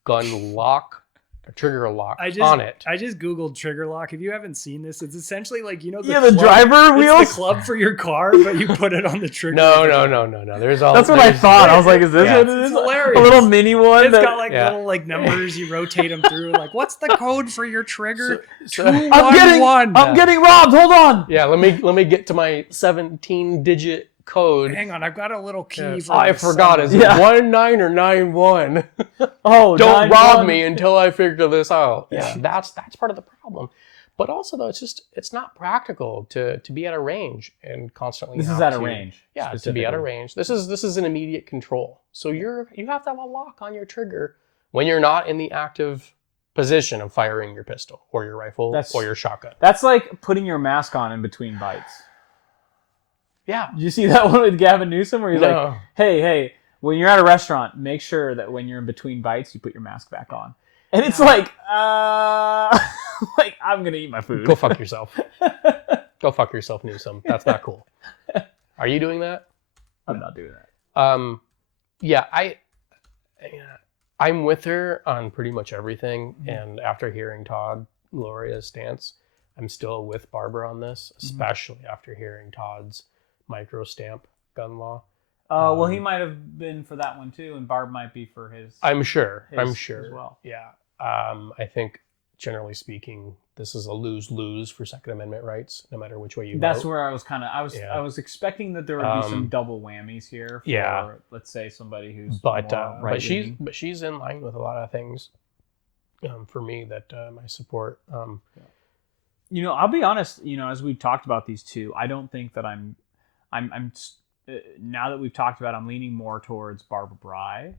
gun lock, a trigger lock on it. I just Googled trigger lock. If you haven't seen this, it's essentially like, the driver wheels? It's the club for your car, but you put it on the trigger. No. There's all. That's what I thought. I was like, is this what it is? It's hilarious. A little mini one. It's got little numbers. You rotate them through. Like, what's the code for your trigger? I'm getting robbed. Hold on. Yeah, let me get to my 17-digit code. Hang on, I've got a little key. I forgot. Is it 19 or 91? Oh, don't rob me until I figure this out. Yeah, that's part of the problem. But also, though, it's not practical to be at a range and constantly. This is at a range. Yeah, to be at a range. This is an immediate control. So you have to have a lock on your trigger when you're not in the active position of firing your pistol or your rifle or your shotgun. That's like putting your mask on in between bites. Yeah. Did you see that one with Gavin Newsom where he's like, hey, when you're at a restaurant, make sure that when you're in between bites, you put your mask back on. And it's like, like, I'm going to eat my food. Go fuck yourself. Go fuck yourself, Newsom. That's not cool. Are you doing that? I'm not doing that. Yeah, I'm with her on pretty much everything. And after hearing Todd Gloria's stance, I'm still with Barbara on this, especially after hearing Todd's micro stamp gun law. Well, he might have been for that one too, and Barb might be for his. I'm sure as well. Yeah. I think generally speaking, this is a lose-lose for Second Amendment rights, no matter which way you vote. That's where I was I was expecting that there would be some double whammies here for let's say somebody who's but she's in line with a lot of things for me that I support. I'll be honest, as we've talked about these two, I don't think that I'm now that we've talked about it, I'm leaning more towards Barbara Bry,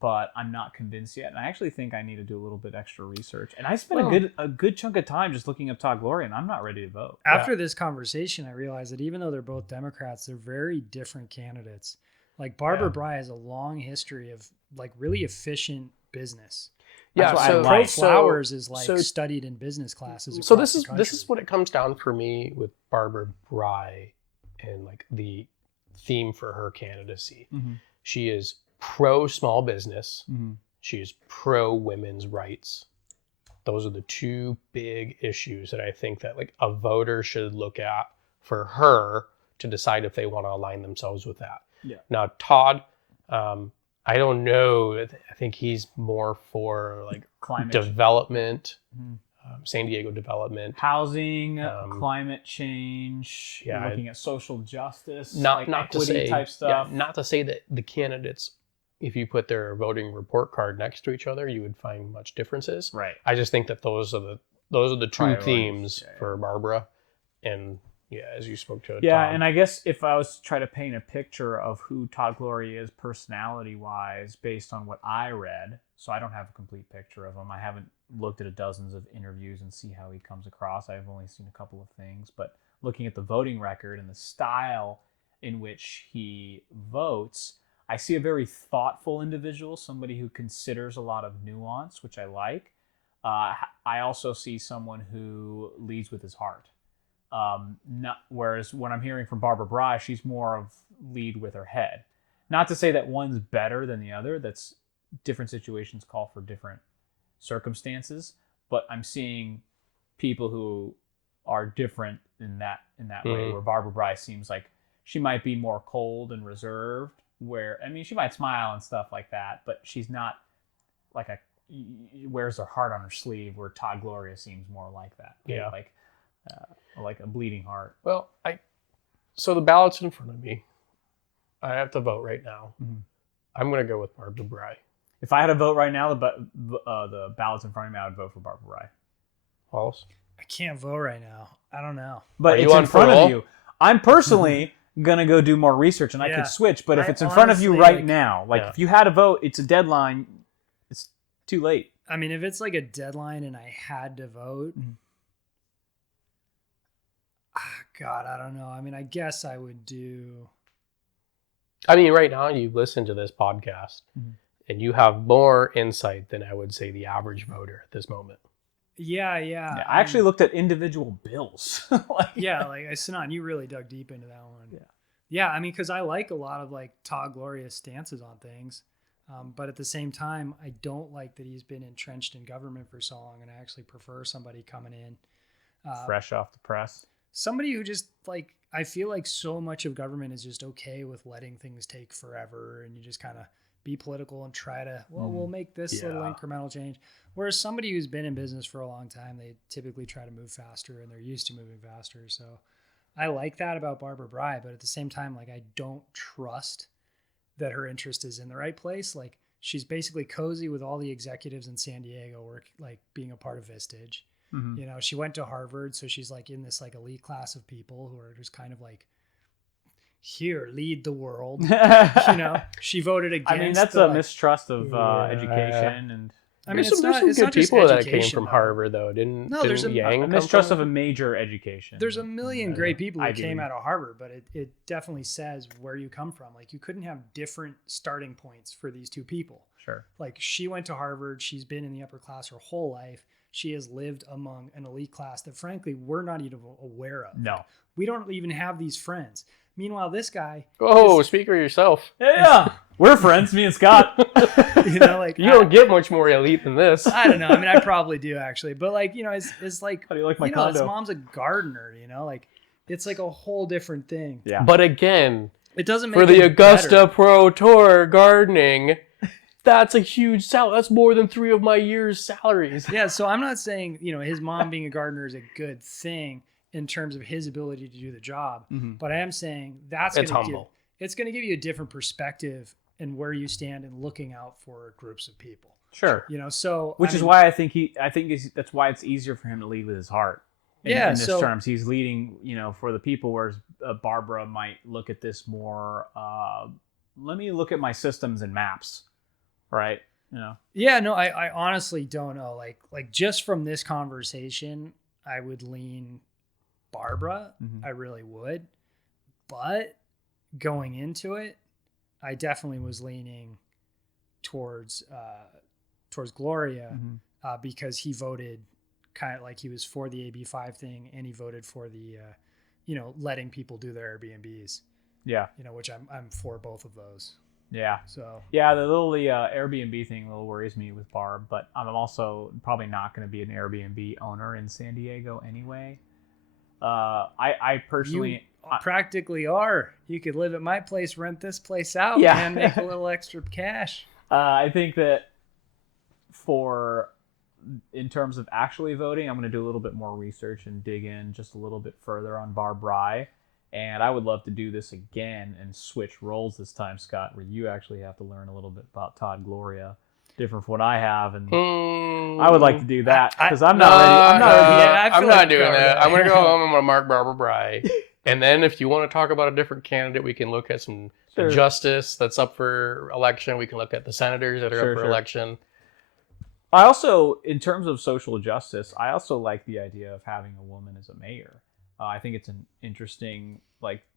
but I'm not convinced yet. And I actually think I need to do a little bit extra research. And I spent a good chunk of time just looking up Todd Gloria, and I'm not ready to vote. After this conversation, I realized that even though they're both Democrats, they're very different candidates. Like Barbara Bry has a long history of like really efficient business. Yeah, Pro Flowers is like studied in business classes. So this is what it comes down for me with Barbara Bry and like the theme for her candidacy. Mm-hmm. She is pro small business. Mm-hmm. She is pro women's rights. Those are the two big issues that I think that like a voter should look at for her to decide if they want to align themselves with that. Yeah. Now Todd, I don't know. I think he's more for like Climate development, Mhm. San Diego development, housing, climate change, yeah, looking at social justice, not equity to say, type stuff. Yeah, not to say that the candidates, if you put their voting report card next to each other, you would find much differences. Right. I just think that those are the two Priorities. themes Yeah, for Barbara, and yeah, as you spoke to Yeah, Tom. and I guess if I was to try to paint a picture of who Todd Gloria is personality-wise based on what I read, so I don't have a complete picture of him. I haven't looked at dozens of interviews and see how he comes across. I've only seen a couple of things, but looking at the voting record and the style in which he votes, I see a very thoughtful individual, somebody who considers a lot of nuance, which I like. I also see someone who leads with his heart. Whereas when I'm hearing from Barbara Bry, she's more of lead with her head. Not to say that one's better than the other. That's different situations call for different circumstances. But I'm seeing people who are different in that way. Where Barbara Bry seems like she might be more cold and reserved. Where she might smile and stuff like that, but she's not like wears her heart on her sleeve. Where Todd Gloria seems more like that. Yeah. Like a bleeding heart. Well, so the ballot's in front of me. I have to vote right now. Mm-hmm. I'm going to go with Barbara Bry. If I had to vote right now, the ballot's in front of me, I would vote for Barbara Bry. Wallace? I can't vote right now. I don't know. But it's in front of you. I'm personally gonna go do more research, and I could switch. But if it's in front of you right now, if you had to vote, it's a deadline. It's too late. I mean, if it's like a deadline and I had to vote. Mm-hmm. God, I don't know. I mean, I guess I would do. I mean, right now you listen to this podcast and you have more insight than I would say the average voter at this moment. Yeah. I actually looked at individual bills. Sinan, you really dug deep into that one. Yeah. I mean, because I like a lot of like Todd Gloria's stances on things. But at the same time, I don't like that he's been entrenched in government for so long, and I actually prefer somebody coming in. Fresh off the press. Somebody who just like, I feel like so much of government is just okay with letting things take forever, and you just kind of be political and try to, we'll make this little incremental change. Whereas somebody who's been in business for a long time, they typically try to move faster, and they're used to moving faster. So I like that about Barbara Bry, but at the same time, like, I don't trust that her interest is in the right place. Like, she's basically cozy with all the executives in San Diego, like being a part of Vistage. Mm-hmm. She went to Harvard, so she's like in this like elite class of people who are just kind of like, here, lead the world. She voted against. I mean, that's a mistrust of education, and I mean, there's some good people that came from Harvard, though. There's a mistrust of a major education. There's a million great people who came out of Harvard, but it definitely says where you come from. Like, you couldn't have different starting points for these two people. Sure. Like, she went to Harvard. She's been in the upper class her whole life. She has lived among an elite class that, frankly, we're not even aware of. No. We don't even have these friends. Meanwhile, this guy... speak for yourself. Yeah. We're friends, me and Scott. You don't get much more elite than this. I don't know. I mean, I probably do, actually. But, like, it's like... How do you like my condo? His mom's a gardener, like, it's like a whole different thing. Yeah. But again... It doesn't make for the Augusta better. Pro Tour gardening... That's a huge salary. That's more than 3 of my year's salaries. Yeah, so I'm not saying, his mom being a gardener is a good thing in terms of his ability to do the job. Mm-hmm. But I am saying it's going to give you a different perspective and where you stand in looking out for groups of people. Sure. Which is why that's why it's easier for him to lead with his heart. In this terms, he's leading, for the people, whereas Barbara might look at this more, let me look at my systems and maps. Right. Yeah, no, I honestly don't know. Like just from this conversation, I would lean Barbara. Mm-hmm. I really would. But going into it, I definitely was leaning towards Gloria, mm-hmm. Because he voted kind of like he was for the AB5 thing, and he voted for the letting people do their Airbnbs. Yeah. Which I'm for both of those. Yeah. So the Airbnb thing a little worries me with Barb, but I'm also probably not going to be an Airbnb owner in San Diego anyway. I personally practically are. You could live at my place, rent this place out, and make a little extra cash. I think that in terms of actually voting, I'm going to do a little bit more research and dig in just a little bit further on Bar Bry. And I would love to do this again and switch roles this time, Scott, where you actually have to learn a little bit about Todd Gloria, different from what I have. And I would like to do that because I'm not ready. I'm not doing that. I'm going to go home. I'm going to mark Barbara Bry. And then if you want to talk about a different candidate, we can look at some justice that's up for election. We can look at the senators that are up for election. I also, in terms of social justice, I also like the idea of having a woman as a mayor. I think it's an interesting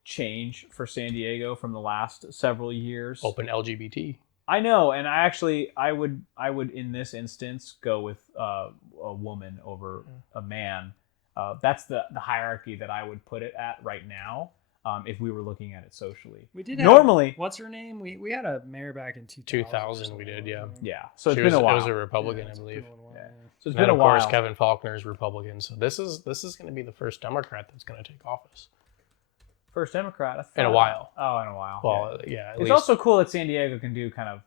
change for San Diego from the last several years. Open LGBT. I know, and I would in this instance go with a woman over a man. That's the hierarchy that I would put it at right now. If we were looking at it socially, we did normally. What's her name? We had a mayor back in 2000. We did, yeah. So it's been a while. It was a Republican, I believe. So it's been a while. Of course, Kevin Faulconer's Republican. So this is going to be the first Democrat that's going to take office. First Democrat in a while. Oh, in a while. Well, yeah. It's also cool that San Diego can do kind of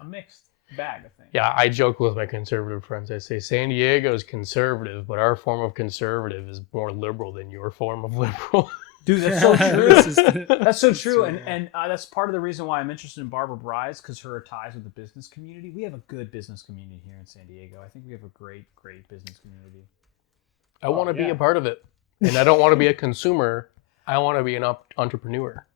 a mixed bag of things. Yeah, I joke with my conservative friends. I say San Diego is conservative, but our form of conservative is more liberal than your form of liberal. Dude, that's so true. That's so true. And that's part of the reason why I'm interested in Barbara Bry's, because her ties with the business community. We have a good business community here in San Diego. I think we have a great business community. I want to be a part of it. And I don't want to be a consumer. I want to be an entrepreneur.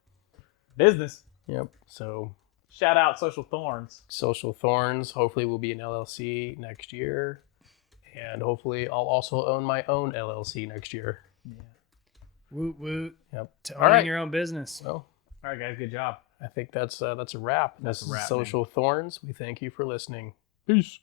Business. Yep. So shout out Social Thorns. Social Thorns. Hopefully we'll be an LLC next year. And hopefully I'll also own my own LLC next year. Yeah. Woot woot. Yep. To owning your own business. Well, all right, guys. Good job. I think that's a wrap. That's a wrap. Social Thorns. We thank you for listening. Peace.